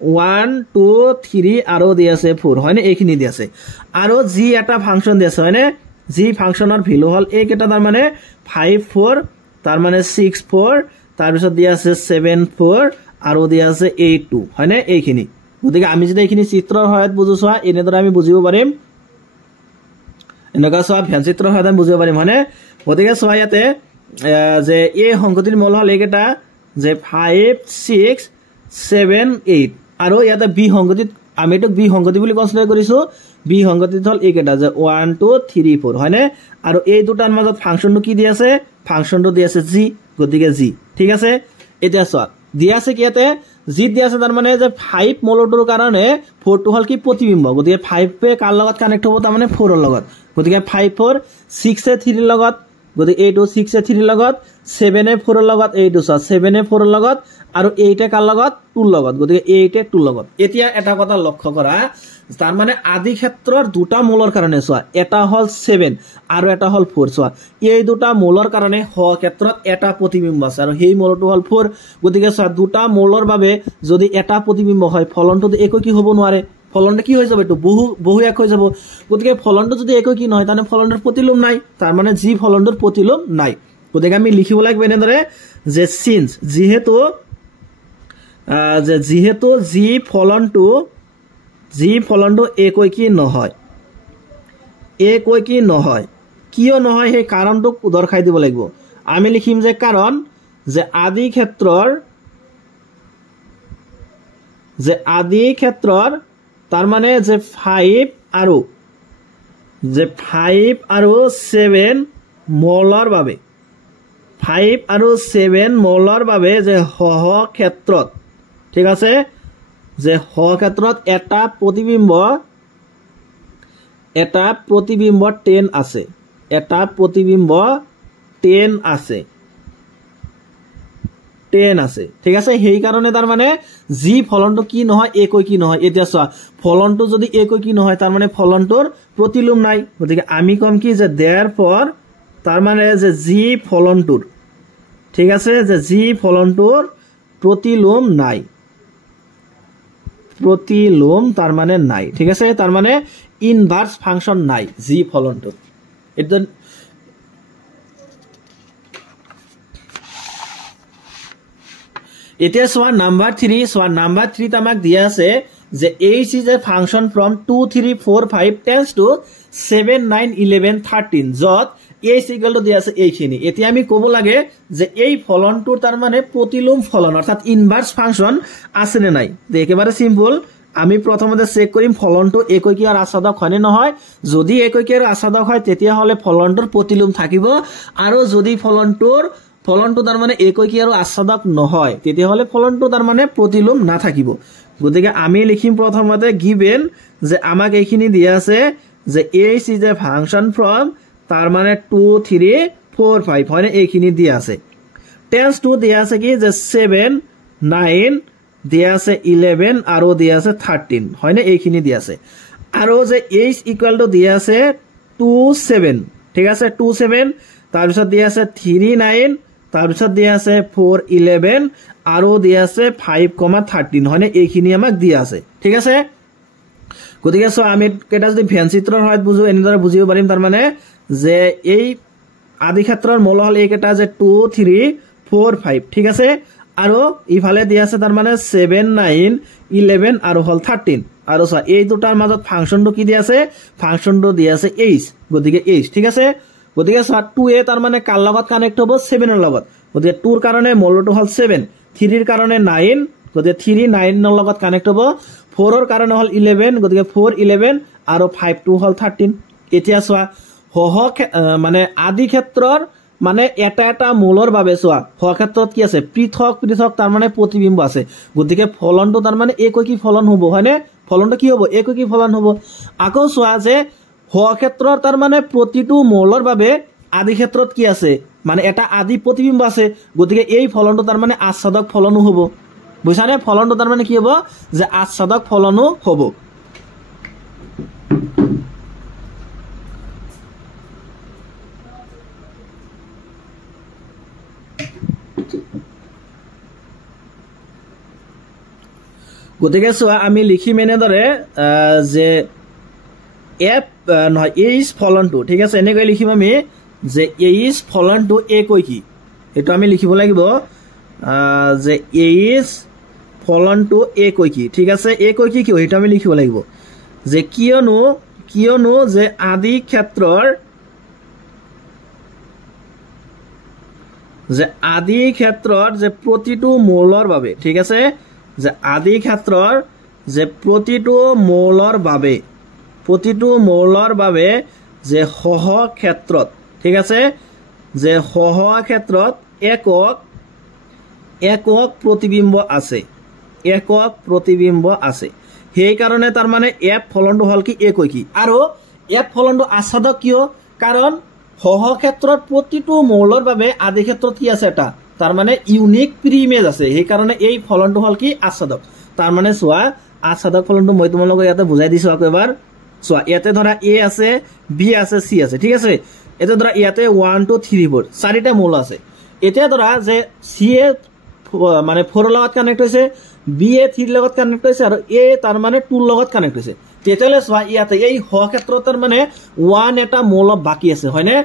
1 2 3 আৰু দিয়া আছে 4 হয়নে এইখিনি দিয়া আছে আৰু g এটা ফাংশন দিয়া আছে হয়নে g ফাংশনৰ ভ্যালু হল এক এটা তাৰ মানে 5 4 তাৰ মানে 6 4 তাৰ পিছত দিয়া আছে 7 4 আৰু দিয়া আছে 8 2 হয়নে এইখিনি গতিকে আমি যদি এইখিনি চিত্ৰৰ সহায়ত বুজো সোয়া এনেদৰে আমি বুজিব পাৰিম এনেকা সোয়া ভ্যান চিত্ৰৰ সহায়ত আমি বুজিব পাৰিম হয়নে গতিকে সোয়া ইয়াতে যে এই সংগতিৰ মূল হল এটা যে 5 6 7 8 আৰু ইয়াতে বি সংগতিত আমি এটো বি সংগতি বুলি কনসিডাৰ কৰিছো বি সংগতিত হল এটা যে 1 2 3 4 হয়নে আৰু এই দুটাৰ মাজত ফাংশনটো কি দি আছে ফাংশনটো দি আছে g গতিকে g ঠিক আছে এতিয়া সোয়া দিয়া আছে কি ইয়াতে জি দিয়া আছে তাৰ মানে যে 5 মৌলটোৰ কাৰণে 4 টো হল কি প্ৰতিবিম্ব গতিকে 5 এ কাৰ লগত কানেক্ট হ'ব তাৰ মানে 4 ৰ লগত গতিকে 5 4 6 এ 3 ৰ লগত গতিকে 8 6 এ 3 ৰ লগত 7 এ 4 ৰ লগত 8 7 এ 4 ৰ লগত আৰু 8 এ কাৰ লগত 2 ৰ লগত গতিকে 8 এ 2 ৰ লগত এতিয়া এটা কথা লক্ষ্য কৰা তাৰ মানে আদি ক্ষেত্ৰৰ দুটা মৌলৰ কাৰণে সোয়া এটা হল 7 আৰু এটা হল 4 সোয়া এই দুটা মৌলৰ কাৰণে হ ক্ষেত্ৰত এটা প্ৰতিবিম্ব আছে আৰু সেই মৌলটো হল 4 গতিকে সোয়া দুটা মৌলৰ বাবে যদি এটা প্ৰতিবিম্ব হয় ফলনটো একৈকি হ'ব নোৱাৰে ফলনটো কি হৈ যাব এটো বহু এক হৈ যাব গতিকে ফলনটো যদি একৈকি নহয় তানে ফলনৰ প্ৰতিলোম নাই তাৰ মানে জি ফলনৰ প্ৰতিলোম নাই গতিকে আমি লিখিব লাগিব এনেদৰে যে সিন্স যেহেতু জি ফলনটো একৈকি নহয় কিয় নহয় সেই কাৰণটো দৰ্শাই দিব লাগিব আমি লিখিম যে কাৰণ যে আদি ক্ষেত্ৰৰ তাৰ মানে যে 5 আৰু 7 মৌলৰ বাবে 5 আৰু 7 মৌলৰ বাবে যে সহ ক্ষেত্ৰত ঠিক আছে যে সহ ক্ষেত্ৰত এটা প্ৰতিবিম্ব 10 আছে এটা প্ৰতিবিম্ব 10 আছে ঠিক আছে সেই কাৰণে তাৰ মানে জি ফলনটো কি নহয় একৈকি নহয় এতিয়া চোৱা ফলনটো যদি একৈকি নহয় তাৰ মানে ফলনটোৰ প্ৰতিলোম নাই গতিকে আমি কম কি যে therefore তাৰ মানে যে জি ফলনটোৰ ঠিক আছে যে জি ফলনটোৰ প্ৰতিলোম নাই প্ৰতিলোম তার মানে নাই ঠিক আছে তার মানে ইনভার্স ফাংশন নাই জি ফলনটো এটা এতিয়া সোয়া নাম্বার 3 তামাক দিয়া আছে যে h is a function from 2 3 4 5 tends to 7 9 11 13 যত h ইকুয়াল টু দিয়া আছে এইখিনি এতিয়া আমি কব লাগে যে এই ফলনটোৰ তাৰ মানে প্ৰতিলোম ফলন অৰ্থাৎ ইনভাৰ্স ফাংশন আছে নে নাই একেবাৰে সিম্পল আমি প্ৰথমতে চেক কৰিম ফলনটো একৈকীয় আৰু আসাদক হয়নে নহয় যদি একৈকীয় আৰু আসাদক হয় তেতিয়া হলে ফলনটোৰ প্ৰতিলোম থাকিব আৰু যদি ফলনটো তাৰ মানে একৈকীয় আৰু আসাদক নহয় তেতিয়া হলে ফলনটো তাৰ মানে প্ৰতিলোম না থাকিব গতিকে আমি লিখিম প্ৰথমতে গিভেন যে আমাক এইখিনি দিয়া আছে যে h is a function from তাৰ মানে 2 3 4 5 হয়নে এইখিনি দিয়া আছে tends to দিয়া আছে কি যে 7 9 দিয়া আছে 11 আৰু দিয়া আছে 13 হয়নে এইখিনি দিয়া আছে আৰু যে h ইকুয়াল টু দিয়া আছে 2 7 ঠিক আছে 2 7 তাৰ পিছত দিয়া আছে 3 9 তাৰ পিছত দিয়া আছে 4 11 আৰু দিয়া আছে 5,13 হয়নে এইখিনি আমাক দিয়া আছে ঠিক আছে গতিকে সো আমি কেটা যদি ভেন চিত্ৰৰ হয় বুজো এনেদৰে বুজিব পাৰিম তাৰ মানে যে এই আদি ক্ষেত্ৰৰ মূল হল এই কেটা যে 2 3 4 5 ঠিক আছে আৰু ইফালে দিয়া আছে তাৰ মানে 7 9 11 আৰু হল 13 আৰু সো এই দুটাৰ মাজত ফাংশনটো কি দিয়া আছে ফাংশনটো দিয়া আছে h গতিকে h ঠিক আছে গতিকে 2a তাৰ মানে কাৰ লগত কানেক্ট হ'ব 7 এৰ লগত গতিকে 2 ৰ কাৰণে মূলটো হল 7 3 ৰ কাৰণে 9 গতিকে 3 9 ৰ লগত কানেক্ট হ'ব 4 ৰ কাৰণে হল 11 গতিকে 4 11 আৰু 5 2 হল 13 এতিয়া সোয়া মানে আদি ক্ষেত্ৰৰ মানে এটা মূলৰ বাবে সোয়া হ ক্ষেত্ৰত কি আছে পৃথক তাৰ মানে প্ৰতিবিম্ব আছে গতিকে ফলনটো তাৰ মানে একৈকী ফলন হ'ব হয়নে ফলনটো কি হ'ব একৈকী ফলন হ'ব আকৌ সোয়া যে হ ক্ষেত্ৰৰ তাৰ মানে প্ৰতিটো মূলৰ বাবে আদি ক্ষেত্ৰত কি আছে মানে এটা আদি প্ৰতিবিম্ব আছে গতিকে এই ফলনটো তাৰ মানে আচ্ছাদক ফলনো হ'ব বুঝানে ফলনটো তাৰ মানে কি হ'ব যে আচ্ছাদক ফলনো হ'ব গতিকে সোয়া আমি লিখিম এনেদৰে যে f নহয় h ফলনটো ঠিক আছে এনেকৈ লিখিম আমি যে h ফলনটো একৈকী এটো আমি লিখিব লাগিব যে h ফলনটো একৈকী ঠিক আছে একৈকী কি এটা আমি লিখিব লাগিব যে কিয়নো যে আদি ক্ষেত্ৰৰ যে প্ৰতিটো মূলৰ বাবে ঠিক আছে যে আদি ক্ষেত্ৰৰ যে প্ৰতিটো মৌলৰ বাবে যে সহ ক্ষেত্ৰত ঠিক আছে যে সহ ক্ষেত্ৰত একক প্ৰতিবিম্ব আছে সেই কাৰণে তাৰ মানে f ফলনটো হল কি একৈকী আৰু f ফলনটো আচ্ছাদক কিয় কাৰণ সহ ক্ষেত্ৰত প্ৰতিটো মৌলৰ বাবে আদি ক্ষেত্ৰত কি আছে এটা তাৰ মানে ইউনিক প্ৰি ইমেজ আছে সেই কাৰণে এই ফলনটো হল কি আচ্ছাদক তাৰ মানে সোয়া আচ্ছাদক ফলনটো মই তোমালোকক ইয়াতে বুজাই দিছো আকবাৰ সোয়া ইয়াতে ধৰা a আছে b আছে c আছে ঠিক আছে এটা ধৰা ইয়াতে 1 2 3 4 চাৰিটা মৌল আছে এতিয়া ধৰা যে c এ মানে 4 লগত কানেক্ট হৈছে b এ 3 লগত কানেক্ট হৈছে আৰু a তাৰ মানে 2 লগত কানেক্ট হৈছে তেতিয়ালে সোয়া ইয়াতে এই হ ক্ষেত্ৰত তাৰ মানে 1 এটা মৌল বাকি আছে হয়নে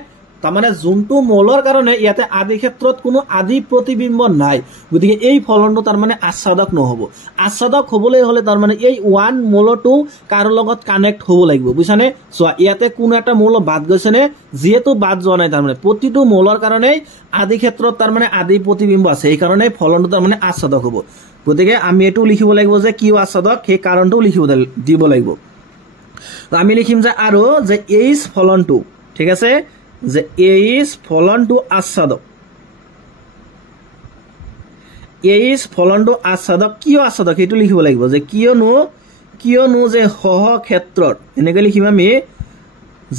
তাৰ মানে যোনটো মৌলৰ কাৰণে ইয়াতে আদি ক্ষেত্ৰত কোনো আদি প্ৰতিবিম্ব নাই গতিকে এই ফলনটো তাৰ মানে আচ্ছাদক নহব আচ্ছাদক হ'বলৈ হলে তাৰ মানে এই 1 মৌলটো কাৰ লগত কানেক্ট হ'ব লাগিব বুঝানে সোয়া ইয়াতে কোনো এটা মৌল বাদ গৈছে নে যেহেতু বাদ যোৱা নাই তাৰ মানে প্ৰতিটো মৌলৰ কাৰণে আদি ক্ষেত্ৰত তাৰ মানে আদি প্ৰতিবিম্ব আছে এই কাৰণে ফলনটো তাৰ মানে আচ্ছাদক হ'ব গতিকে আমি এটো লিখিব লাগিব যে কিয় আচ্ছাদক সেই কাৰণটো লিখিব দিব লাগিব আমি লিখিম যে আৰু যে h ফলনটো ঠিক আছে যে h ফলনটো আচ্ছাদক কিয় আচ্ছাদক এটো লিখিব লাগিব যে কিয়নো যে সহ ক্ষেত্ৰৰ এনেকৈ লিখিম আমি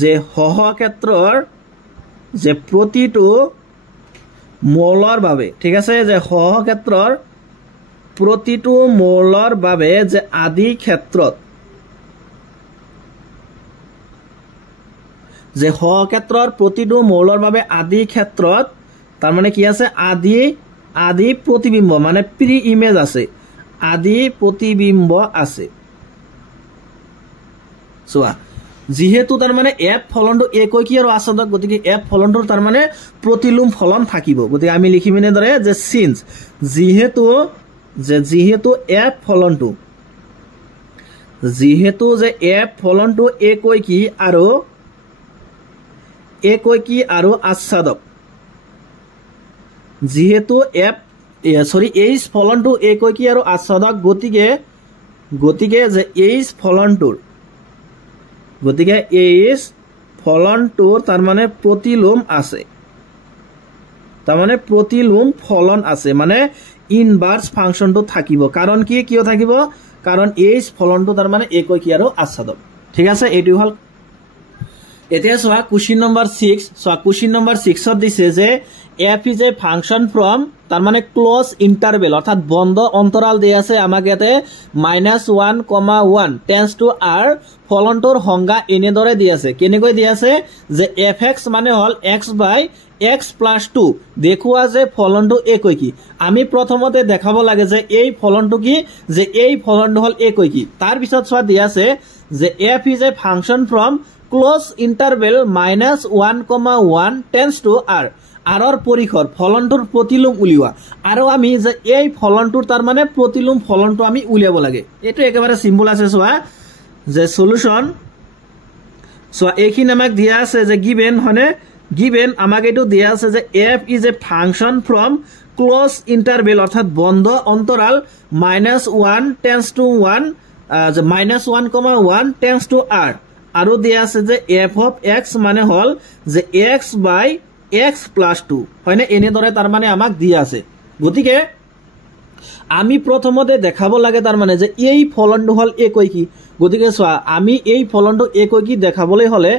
যে সহ ক্ষেত্ৰৰ যে প্ৰতিটো মৌলৰ বাবে ঠিক আছে যে সহ ক্ষেত্ৰৰ প্ৰতিটো মৌলৰ বাবে যে আদি ক্ষেত্ৰত যে সহ ক্ষেত্ৰৰ প্ৰতিটো মৌলৰ বাবে আদি ক্ষেত্ৰত তাৰ মানে কি আছে আদি প্ৰতিবিম্ব মানে প্ৰি ইমেজ আছে আদি প্ৰতিবিম্ব আছে চোৱা যেহেতু তাৰ মানে এফ ফলনটো একৈকী আৰু আচ্ছাদক গতিকে এফ ফলনটোৰ তাৰ মানে প্ৰতিলোম ফলন থাকিব গতিকে আমি লিখিম এনেদৰে যে সিন্স যেহেতু এফ ফলনটো একৈকী আৰু আচ্ছাদক যেহেতু এইচ ফলনটো একৈকী আৰু আচ্ছাদক গতিকে যে এইচ ফলনটোৰ তাৰ মানে প্ৰতিলোম আছে প্ৰতিলোম ফলন আছে মানে ইনভাৰ্স ফাংশনটো থাকিব কাৰণ কিয় থাকিব কাৰণ এইচ ফলনটো তাৰ মানে একৈকী আৰু আচ্ছাদক ঠিক আছে এইটো হল এতিয়া চোৱা কোশ্চেন নম্বৰ 6 কোশ্চেন নম্বৰ 6 দিছে যে f is a function from তার মানে ক্লোজ ইন্টারভেল অর্থাৎ বন্ধ অন্তরাল দিয়ে আছে আমাক ইয়াতে -1,1 টেন্স টু r ফলনটোৰ সংজ্ঞা এনেদৰে দি আছে কেনেকৈ দি আছে যে fx মানে হল x by x plus 2 দেখুৱা যে ফলনটো একৈকী আমি প্ৰথমতে দেখাব লাগে যে এই ফলনটো কি যে এই ফলনটো হল একৈকী তাৰ পিছত চোৱা দি আছে যে f is a function from close interval -1,1 tends to r আৰৰ পৰিখৰ ফলনটোৰ প্ৰতিলোম উলিওৱা আৰু আমি যে এই ফলনটোৰ তাৰ মানে প্ৰতিলোম ফলনটো আমি উলিয়াব লাগে এটো একেবাৰে সিম্পল আছে চোৱা যে সলিউশন চোৱা এইখিনি আমাক দিয়া আছে যে গিভেন আমাক এটো দিয়া আছে যে f is a function from close interval অৰ্থাৎ বন্ধ অন্তৰাল -1 tends to 1 যে -1,1 tends to r আৰু দিয়া আছে যে f of x মানে হল যে x by x plus 2 হয়নে এনেদৰে তাৰ মানে আমাক দিয়া আছে গতিকে আমি প্ৰথমতে দেখাব লাগে তাৰ মানে যে এই ফলনটো হল একৈকী গতিকে চোৱা আমি এই ফলনটো একৈকী দেখাবলৈ হলে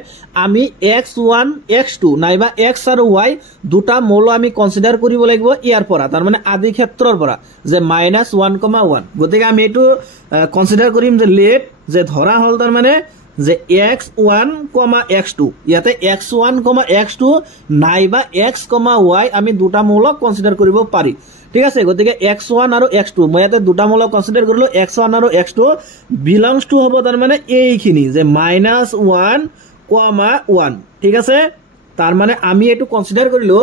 আমি x1 x2 নাইবা x আৰু y দুটা মৌল আমি কনসিডাৰ কৰিব লাগিব ইয়াৰ পৰা তাৰ মানে আদি ক্ষেত্ৰৰ পৰা যে -1,1 গতিকে আমি এটো কনসিডাৰ কৰিম যে লেট যে ধৰা হল তাৰ মানে যে x1, x2 ইয়াতে x1, x2 নাইবা x, y আমি দুটা মৌলক কনসিডাৰ কৰিব পাৰি ঠিক আছে গতিকে x1 আৰু x2 মই ইয়াতে দুটা মৌলক কনসিডাৰ কৰিলো x1 আৰু x2 বিলংস টু হ'ব তাৰ মানে এইখিনি যে -1, 1 ঠিক আছে তাৰ মানে আমি এটো কনসিডাৰ কৰিলো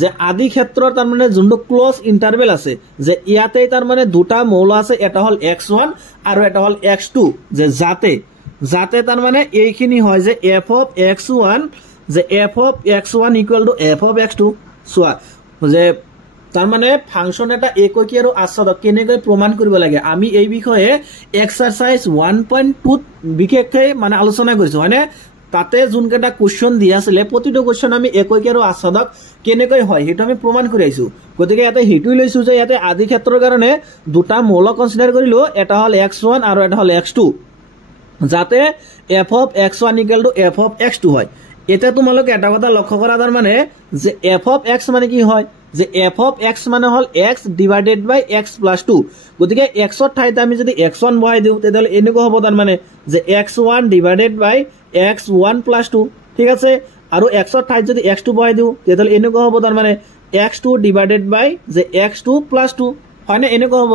যে আদি ক্ষেত্ৰৰ তাৰ মানে যোনটো ক্লোজ ইন্টাৰভেল আছে যে ইয়াতে তাৰ মানে দুটা মৌল আছে এটা হল x1 আৰু এটা হল x2 যে যাতে তাৰ মানে এইখিনি হয় যে f of x1 যে f of x1 equal to f of x2 সোয়া যে তাৰ মানে ফাংশন এটা একৈকী আৰু আচ্ছাদক কেনেকৈ প্ৰমাণ কৰিব লাগে আমি এই বিষয়ে এক্সাৰসাইজ 1.2 বিশেষকৈ মানে আলোচনা কৰিছো হয়নে তাতে যোনকেটা কোশ্চন দিয়া আছিল প্ৰতিটো কোশ্চন আমি একৈকী আৰু আচ্ছাদক কেনেকৈ হয় হেতু আমি প্ৰমাণ কৰি আইছো গতিকে ইয়াতে হেতু লৈছো যে ইয়াতে আদি ক্ষেত্ৰৰ কাৰণে দুটা মৌল কনসিডাৰ কৰিলো এটা হল x1 আৰু এটা হল x2 যাতে f of x1 equal to f of x2 হয় এটা তোমালোকে এটা কথা লক্ষ্য কৰা তাৰ মানে যে f of x মানে কি হয় যে f of x মানে হল x divided by x plus 2 গতিকে x ৰ ঠাইতে আমি যদি x1 বহাই দিও তেতিয়ালে এনেকৈ হ'ব তাৰ মানে যে x1 divided by x1 plus 2 ঠিক আছে আৰু x ৰ ঠাইত যদি x2 বহাই দিও তেতিয়ালে এনেকৈ হ'ব তাৰ মানে x2 divided by যে x2 plus 2 হয়নে এনেকৈ হ'ব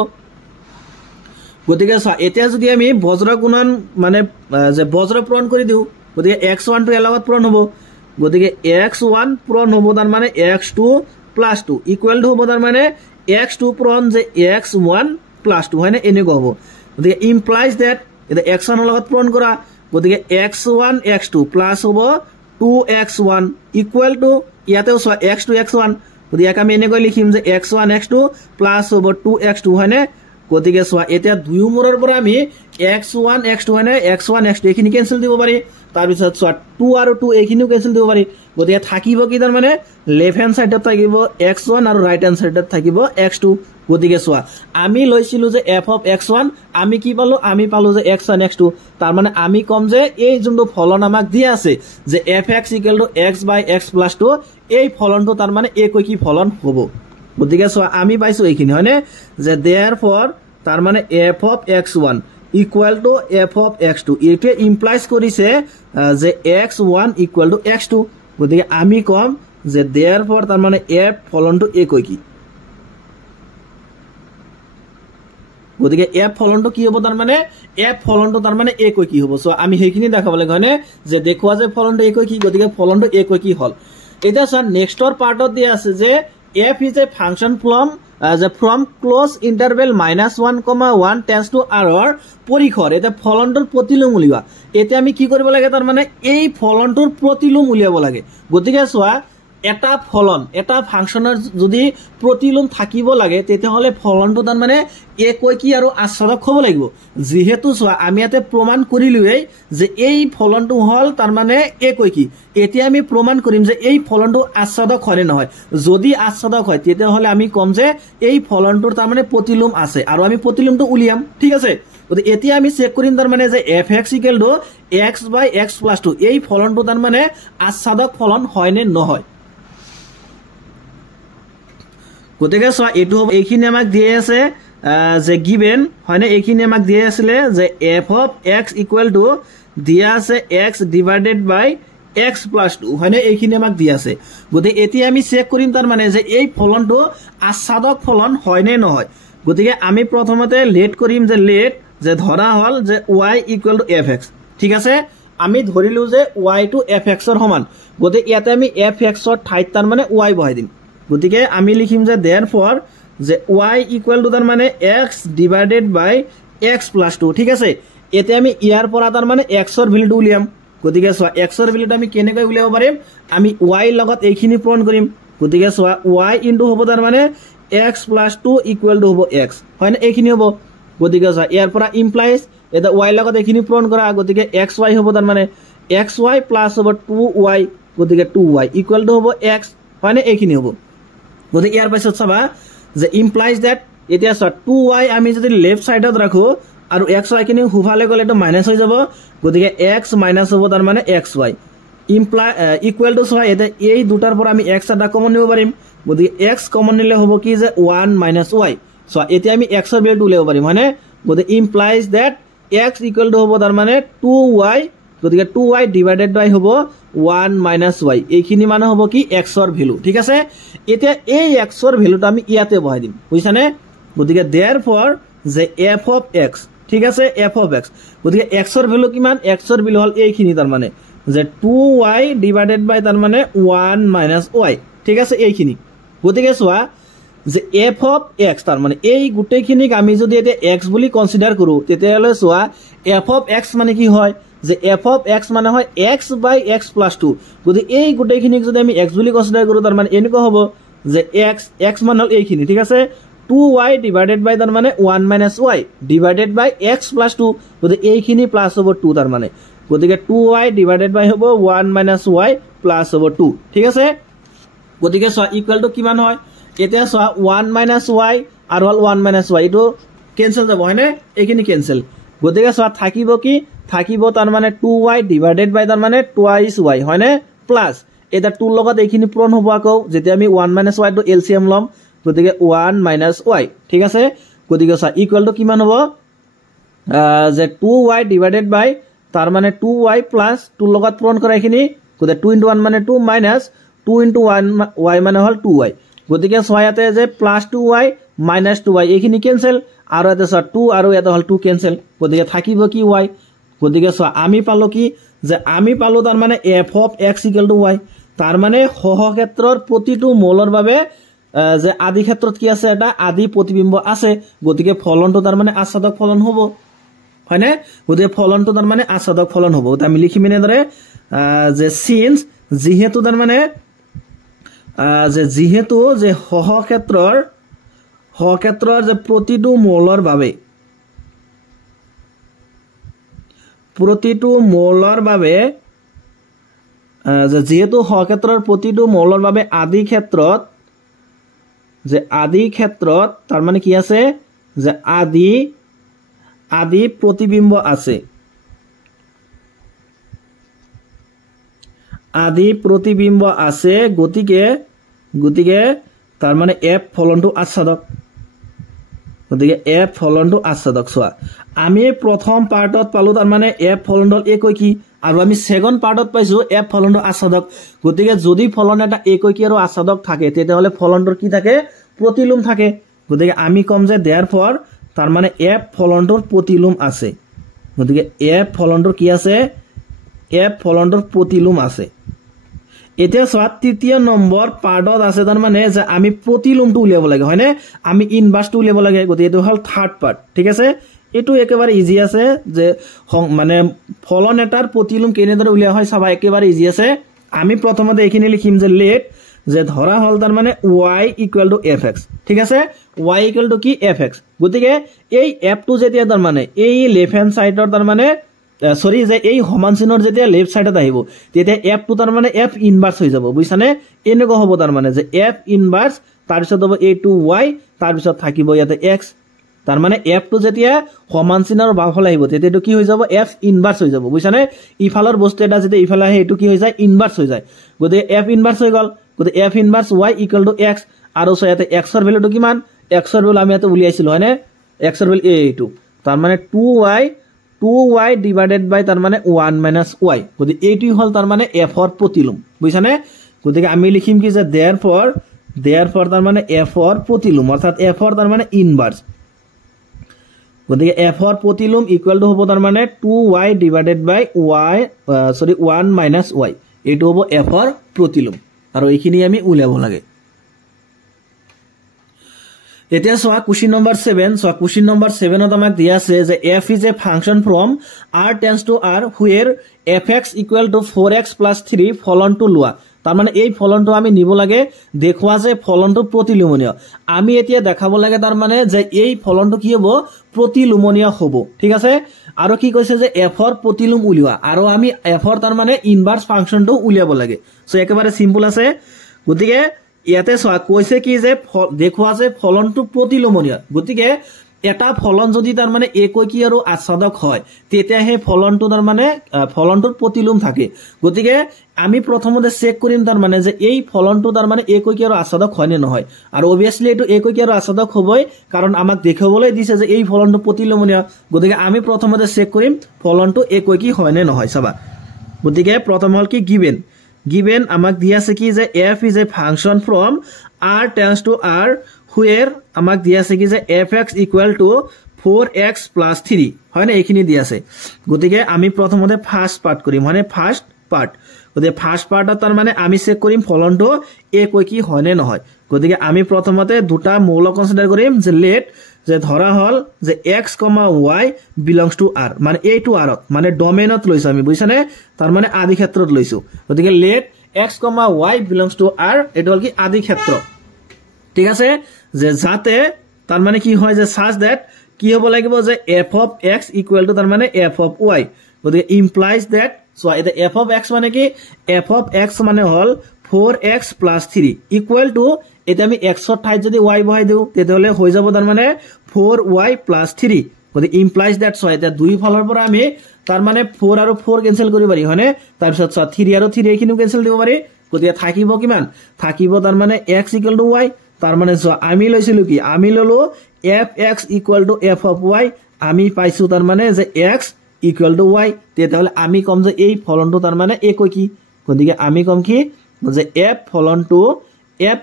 গতিকে এতিয়া যদি আমি বজ্ৰ গুণন মানে যে বজ্ৰ পূৰণ কৰি দিও গতিকে x1 টো এলাগত পূৰণ হ'ব গতিকে x1 পূৰণ হ'ব তাৰ মানে x2 plus 2 ইকুৱেল টু হ'ব তাৰ মানে x2 পূৰণ যে x1 plus 2 হয়নে এনেকৈ হ'ব গতিকে ইমপ্লাইজ দ্যাট এটা x1 ৰ লগত পূৰণ কৰা গতিকে x1 x2 প্লাস হ'ব 2x1 ইকুৱেল টু ইয়াতেও x2 x1 গতিকে আমি এনেকৈ লিখিম যে x1 x2 প্লাস হ'ব 2x2 হয়নে গতিকে এতিয়া দুই মূৰৰ পৰা আমি x1 x2 হয়নে x1 x2 এখিনি কেনসেল দিব পাৰি তাৰ পিছত 2 আৰু 2 এখিনিও কেনসেল দিব পাৰি গতিকে থাকিব কি তাৰ মানে লেফট হ্যান্ড সাইডত থাকিব x1 আৰু ৰাইট হ্যান্ড সাইডত থাকিব x2 গতিকে আমি লৈছিলো যে f of x1 আমি কি পালো আমি পালো যে x1 x2 তাৰ মানে আমি কম যে এই যোনটো ফলন আমাক দিয়া আছে যে fx = x by x plus 2 এই ফলনটো তাৰ মানে একৈকী ফলন হ'ব গতিকে আমি পাইছো এইখিনি হয়নে যে therefore তাৰ মানে f of x1 equal to f of x2 এটা ইমপ্লাইজ কৰিছে যে x1 equal to x2 গতিকে আমি কম যে therefore তাৰ মানে f ফলনটো একৈকী গতিকে এফ ফলনটো কি হ'ব তাৰ মানে এফ ফলনটো তাৰ মানে একই কি হ'ব সো আমি হেখিনি দেখাব লাগে হয়নে যে দেখুৱা যে ফলনটো একই কি গতিকে ফলনটো একই কি হল এটা স্যার নেক্সটৰ পাৰ্টত দিয়া আছে যে f is a function from close interval -1, tends to r or পৰিখৰ এটা ফলনটোৰ প্ৰতিলোম উলিওৱা এতিয়া আমি কি কৰিব লাগে তাৰ মানে এই ফলনটোৰ প্ৰতিলোম উলিয়াব লাগে গতিকে সোৱা এটা ফলন এটা ফাংশনৰ যদি প্ৰতিলোম থাকিব লাগে তেতিয়া হলে ফলনটো তাৰ মানে একই কি আৰু আচ্ছাদক হ'ব লাগিব যেহেতু সোৱা আমি ইয়াতে প্ৰমাণ কৰিলুই যে এই ফলনটো হল তাৰ মানে একই কি এতিয়া আমি প্ৰমাণ কৰিম যে এই ফলনটো আচ্ছাদক হয় নহয় যদি আচ্ছাদক হয় তেতিয়া হলে আমি কম যে এই ফলনটোৰ তাৰ মানে প্ৰতিলোম আছে আৰু আমি প্ৰতিলোমটো উলিয়াম ঠিক আছে গতি এতিয়া আমি চেক কৰিম তাৰ মানে যে fx = x/x + 2 এই ফলনটো তাৰ মানে আচ্ছাদক ফলন হয় নে নহয় গতিকে সোৱা এটো হ'ব এইখিনি আমাক দিয়ে আছে যে গিভেন হয়নে এইখিনি আমাক দিয়ে আছিল যে f of x = দিয়া আছে x / x + 2 হয়নে এইখিনি আমাক দিয়া আছে গতিকে এতিয়া আমি চেক কৰিম তাৰ মানে যে এই ফলনটো আচ্ছাদক ফলন হয় নে নহয় গতিকে আমি প্ৰথমতে লেট কৰিম যে লেট যে ধৰা হল যে y = fx ঠিক আছে আমি ধৰিলো যে y টো fx ৰ সমান গতিকে ইয়াতে আমি fx ৰ ঠাইত তাৰ মানে y বহাই দিম গতিকে আমি লিখিম যে therefore যে y = তাৰ মানে x / x + 2 ঠিক আছে এতিয়া আমি ইয়াৰ পৰা তাৰ মানে x ৰ ভ্যালুটো উলিয়াম গতিকে সোৱা x ৰ ভ্যালুটো আমি কেনেকৈ উলিয়াব পাৰিম আমি y লগত এইখিনি পূৰণ কৰিম গতিকে সোৱা y * হ'ব তাৰ মানে x + 2 = হ'ব x হয়নে এইখিনি হ'ব গতিকে সোৱা ইয়াৰ পৰা ইমপ্লাইজ এটা y লগত এইখিনি পূৰণ কৰা গতিকে xy হ'ব তাৰ মানে xy + হ'ব 2y গতিকে 2y = হ'ব x হয়নে এইখিনি হ'ব গতিকে ইয়াৰ পাছত চাবা যে ইমপ্লাইজ দ্যাট এতিয়া সোৱা 2y আমি যদি লেফট সাইডত ৰাখো আৰু xy কিনি হুফালে গলে তো মাইনাস হৈ যাব গতিকে x মাইনাস হ'ব তাৰ মানে xy ইমপ্লাই ইকুয়াল টু সোৱা এটা এই দুটাৰ পৰা আমি x এটা কমন নিব পাৰিম গতিকে x কমন নিলে হ'ব কি যে 1 - y সোৱা এতিয়া আমি x ৰ ভ্যালুটো উলিয়াব পাৰিম মানে গতিকে ইমপ্লাইজ দ্যাট x = হ'ব তাৰ মানে 2y গতিকে 2y / হ'ব 1 - y এইখিনি মানে হ'ব কি x ৰ ভ্যালু ঠিক আছে এতিয়া এই x ৰ ভ্যালুটো আমি ইয়াতে বহাই দিম বুজিছানে গতিকে therefore যে f of x ঠিক আছে f of x গতিকে x ৰ ভ্যালু কিমান x ৰ ভ্যালু হল এইখিনি তাৰ মানে যে 2y / তাৰ মানে 1 - y ঠিক আছে এইখিনি গতিকে সোৱা যে f of x তাৰ মানে এই গুটেখিনিক আমি যদি এটা x বুলি কনসিডাৰ কৰো তেতিয়ালে সোৱা f of x মানে কি হয় যে f of x মানে হয় x / x + 2 গতি এই গুটেখিনিক যদি আমি x বুলি কনসিডাৰ কৰো তাৰ মানে এনেকুৱা হ'ব যে x মানে হল এইখিনি ঠিক আছে 2y / তাৰ মানে 1 - y / x + 2 গতি এইখিনি প্লাস হ'ব 2 তাৰ মানে গতিকে 2y / হ'ব 1 - y প্লাস হ'ব 2 ঠিক আছে গতিকে সোৱা ইকুয়াল টু কিমান হয় এতিয়া সোৱা 1 - y আৰু হল 1 - y এটো ক্যান্সেল যাব হয়নে এইখিনি ক্যান্সেল গতিকে সোৱা থাকিব কি থাকিব তাৰ মানে 2y / তাৰ মানে twice y হয়নে প্লাস এটা 2 লগত এইখিনি পূৰণ হ'ব আকৌ যেতিয়া আমি 1 - y টো এলসিএম লম গতিকে 1 - y ঠিক আছে গতিকে সোৱা ইকুয়াল টু কিমান হ'ব যে 2y / তাৰ মানে 2y প্লাস 2 লগত পূৰণ কৰা এইখিনি গতিকে 2 * 1 মানে 2 মাইনাস 2 * 1 y মানে হল 2y গতিকে সোয়াতে যে প্লাস 2y মাইনাস 2y এইখিনি ক্যান্সেল আৰু এটা সোৱা 2 আৰু এটা হল 2 ক্যান্সেল গতিকে থাকিব কি y গতিকে সোৱা আমি পালো কি যে আমি পালো তাৰ মানে f of x = y তাৰ মানে সহ ক্ষেত্ৰৰ প্ৰতিটো মৌলৰ বাবে যে আদি ক্ষেত্ৰত কি আছে এটা আদি প্ৰতিবিম্ব আছে গতিকে ফলনটো তাৰ মানে আচ্ছাদক ফলন হ'ব হয়নে গতিকে ফলনটো তাৰ মানে আচ্ছাদক ফলন হ'ব আমি লিখিম এনেদৰে যে সিন্স যেহেতু তাৰ মানে যেহেতু যে সহ ক্ষেত্ৰৰ যে প্ৰতিটো মৌলৰ বাবে যেহেতু সহ ক্ষেত্ৰৰ প্ৰতিটো মৌলৰ বাবে আদি ক্ষেত্ৰত তাৰ মানে কি আছে যে আদি প্ৰতিবিম্ব আছে গতিকে তাৰ মানে f ফলনটো আচ্ছাদক গতিকে f ফলনটো আচ্ছাদক সোৱা আমি প্ৰথম পাৰ্টত পালো তাৰ মানে f ফলনটো একই কি আৰু আমি সেকেন্ড পাৰ্টত পাইছো f ফলনটো আচ্ছাদক গতিকে যদি ফলন এটা একই কি আৰু আচ্ছাদক থাকে তেতিয়া হলে ফলনটোৰ কি থাকে প্ৰতিলোম থাকে গতিকে আমি কম যে therefore তাৰ মানে f ফলনটোৰ প্ৰতিলোম আছে গতিকে f ফলনটোৰ কি আছে f ফলনটোৰ প্ৰতিলোম আছে এতিয়া সোৱা তৃতীয় নম্বৰ পাৰ্টত আছে তাৰ মানে যে আমি প্ৰতিলোমটো উলিয়াব লাগে হয়নে আমি ইনভাৰ্সটো উলিয়াব লাগে গতিকে এটো হল থাৰ্ড পাৰ্ট ঠিক আছে এটো একেবাৰে ইজি আছে যে মানে ফলন এটাৰ প্ৰতিলোম কেনেদৰে উলিয়া হয় চাবা একেবাৰে ইজি আছে আমি প্ৰথমতে এখিনি লিখিম যে লেট যে ধৰা হল তাৰ মানে y = fx ঠিক আছে y = কি fx গতিকে এই f টো যেতিয়া তাৰ মানে এই লেফট হ্যান্ড সাইডৰ তাৰ মানে সৰি যে এই সমান চিনৰ যেতিয়া লেফট সাইডত আহিব তেতিয়া f টো তাৰ মানে f ইনভাৰ্স হৈ যাব বুইছানে এনেকৈ হ'ব তাৰ মানে যে f ইনভাৰ্স তাৰ পিছত হ'ব a to y তাৰ পিছত থাকিব ইয়াতে x তাৰ মানে f টো যেতিয়া সমান চিনৰ বাওফালে আহিব তেতিয়া এটো কি হৈ যাব f ইনভাৰ্স হৈ যাব বুইছানে ইফালৰ বস্তু এটা যেতিয়া ইফালে আহে এটো কি হৈ যায় ইনভার্স হৈ যায় গতিকে f ইনভার্স হৈ গল গতিকে f ইনভার্স y = x আৰু সয়াতে x ৰ ভ্যালুটো কিমান x ৰ ভ্যালু আমি এতে উলিয়াইছিল হয়নে x ৰ ভ্যালু এইটো তাৰ মানে 2y divided by তাৰ মানে 1 minus y গতিকে এইটো হল তাৰ মানে f ৰ প্ৰতিলোম বুইছানে গতিকে আমি লিখিম কি যে therefore তাৰ মানে f ৰ প্ৰতিলোম অৰ্থাৎ f ৰ তাৰ মানে ইনভাৰ্স গতিকে f ৰ প্ৰতিলোম ইকুৱেল টু হ'ব তাৰ মানে 2y divided by 1 minus y এইটো হ'ব f ৰ প্ৰতিলোম আৰু এইখিনি আমি উলিয়াব লাগে এতিয়া সোৱা কোশ্চেন নম্বৰ 7 সোৱা কোশ্চেন নম্বৰ 7 ত আমাক দিয়া আছে যে f is a function from r tends to r where fx = 4x + 3 ফলনটো লোৱা তাৰ মানে এই ফলনটো আমি নিব লাগে দেখুৱা যে ফলনটো প্ৰতিলোমনীয় আমি এতিয়া দেখাব লাগে তাৰ মানে যে এই ফলনটো কি হ'ব প্ৰতিলোমনীয় হ'ব ঠিক আছে আৰু কি কৈছে যে f ৰ প্ৰতিলোম উলিওৱা আৰু আমি f ৰ তাৰ মানে ইনভাৰ্স ফাংশনটো উলিয়াব লাগে সো একেবাৰে সিম্পল আছে গতিকে ইয়াতে সোৱা কৈছে কি যে দেখুৱা যে ফলনটো প্ৰতিলোমনীয় গতিকে এটা ফলন যদি তাৰ মানে একৈকি আৰু আচ্ছাদক হয় তেতিয়া হে ফলনটো তাৰ মানে ফলনটোৰ প্ৰতিলোম থাকে গতিকে আমি প্ৰথমতে চেক কৰিম তাৰ মানে যে এই ফলনটো তাৰ মানে একৈকি আৰু আচ্ছাদক হয় নে নহয় আৰু অবিয়াসলি এটো একৈকি আৰু আচ্ছাদক হ'বই কাৰণ আমাক দেখাবলৈ দিছে যে এই ফলনটো প্ৰতিলোমনীয় গতিকে আমি প্ৰথমতে চেক কৰিম ফলনটো একৈকি হয় নে নহয় চাবা গতিকে প্ৰথম হল কি given আমাক দিয়া আছে কি যে f is a function from r tends to r where আমাক দিয়া আছে কি যে fx = 4x + 3 হয় না এইখিনি দিয়া আছে গতিকে আমি প্ৰথমতে ফাৰ্স্ট পাৰ্ট কৰিম মানে ফাৰ্স্ট পাৰ্ট গতিকে ফাৰ্স্ট পাৰ্টত তাৰ মানে আমি চেক কৰিম ফলনটো একৈকি হয় নে নহয় গতিকে আমি প্ৰথমতে দুটা মৌল কনসিডাৰ কৰিম যে লেট যে ধৰা হল যে x, y belongs to r মানে a to r মানে ডোমেইনত লৈছো আমি বুইছানে তাৰ মানে আদি ক্ষেত্ৰত লৈছো গতিকে late x, y belongs to r এটো হল কি আদি ক্ষেত্ৰ ঠিক আছে যে যাতে তাৰ মানে কি হয় যে such that কি হ'ব লাগিব যে f of x equal to তাৰ মানে f of y গতিকে implies that so এটা f of x মানে কি f of x মানে হল 4x + 3 equal to এটা আমি x ৰ ঠাইত যদি y বহাই দিও তেতিয়ালে হৈ যাব তাৰ মানে 4y + 3 গতিকে implies that so এটা দুই ফালৰ পৰা আমি তাৰ মানে 4 আৰু 4 কেনসেল কৰিব পাৰি হয়নে তাৰ পিছত 3 আৰু 3 এখিনিও কেনসেল দিব পাৰি গতিকে থাকিব কিমান থাকিব তাৰ মানে x = y তাৰ মানে আমি লৈছিলো কি আমি ললো fx = f of y আমি পাইছো তাৰ মানে যে x = y তেতিয়ালে আমি কম যে এই ফলনটো তাৰ মানে একৈকি গতিকে আমি কম কি যে f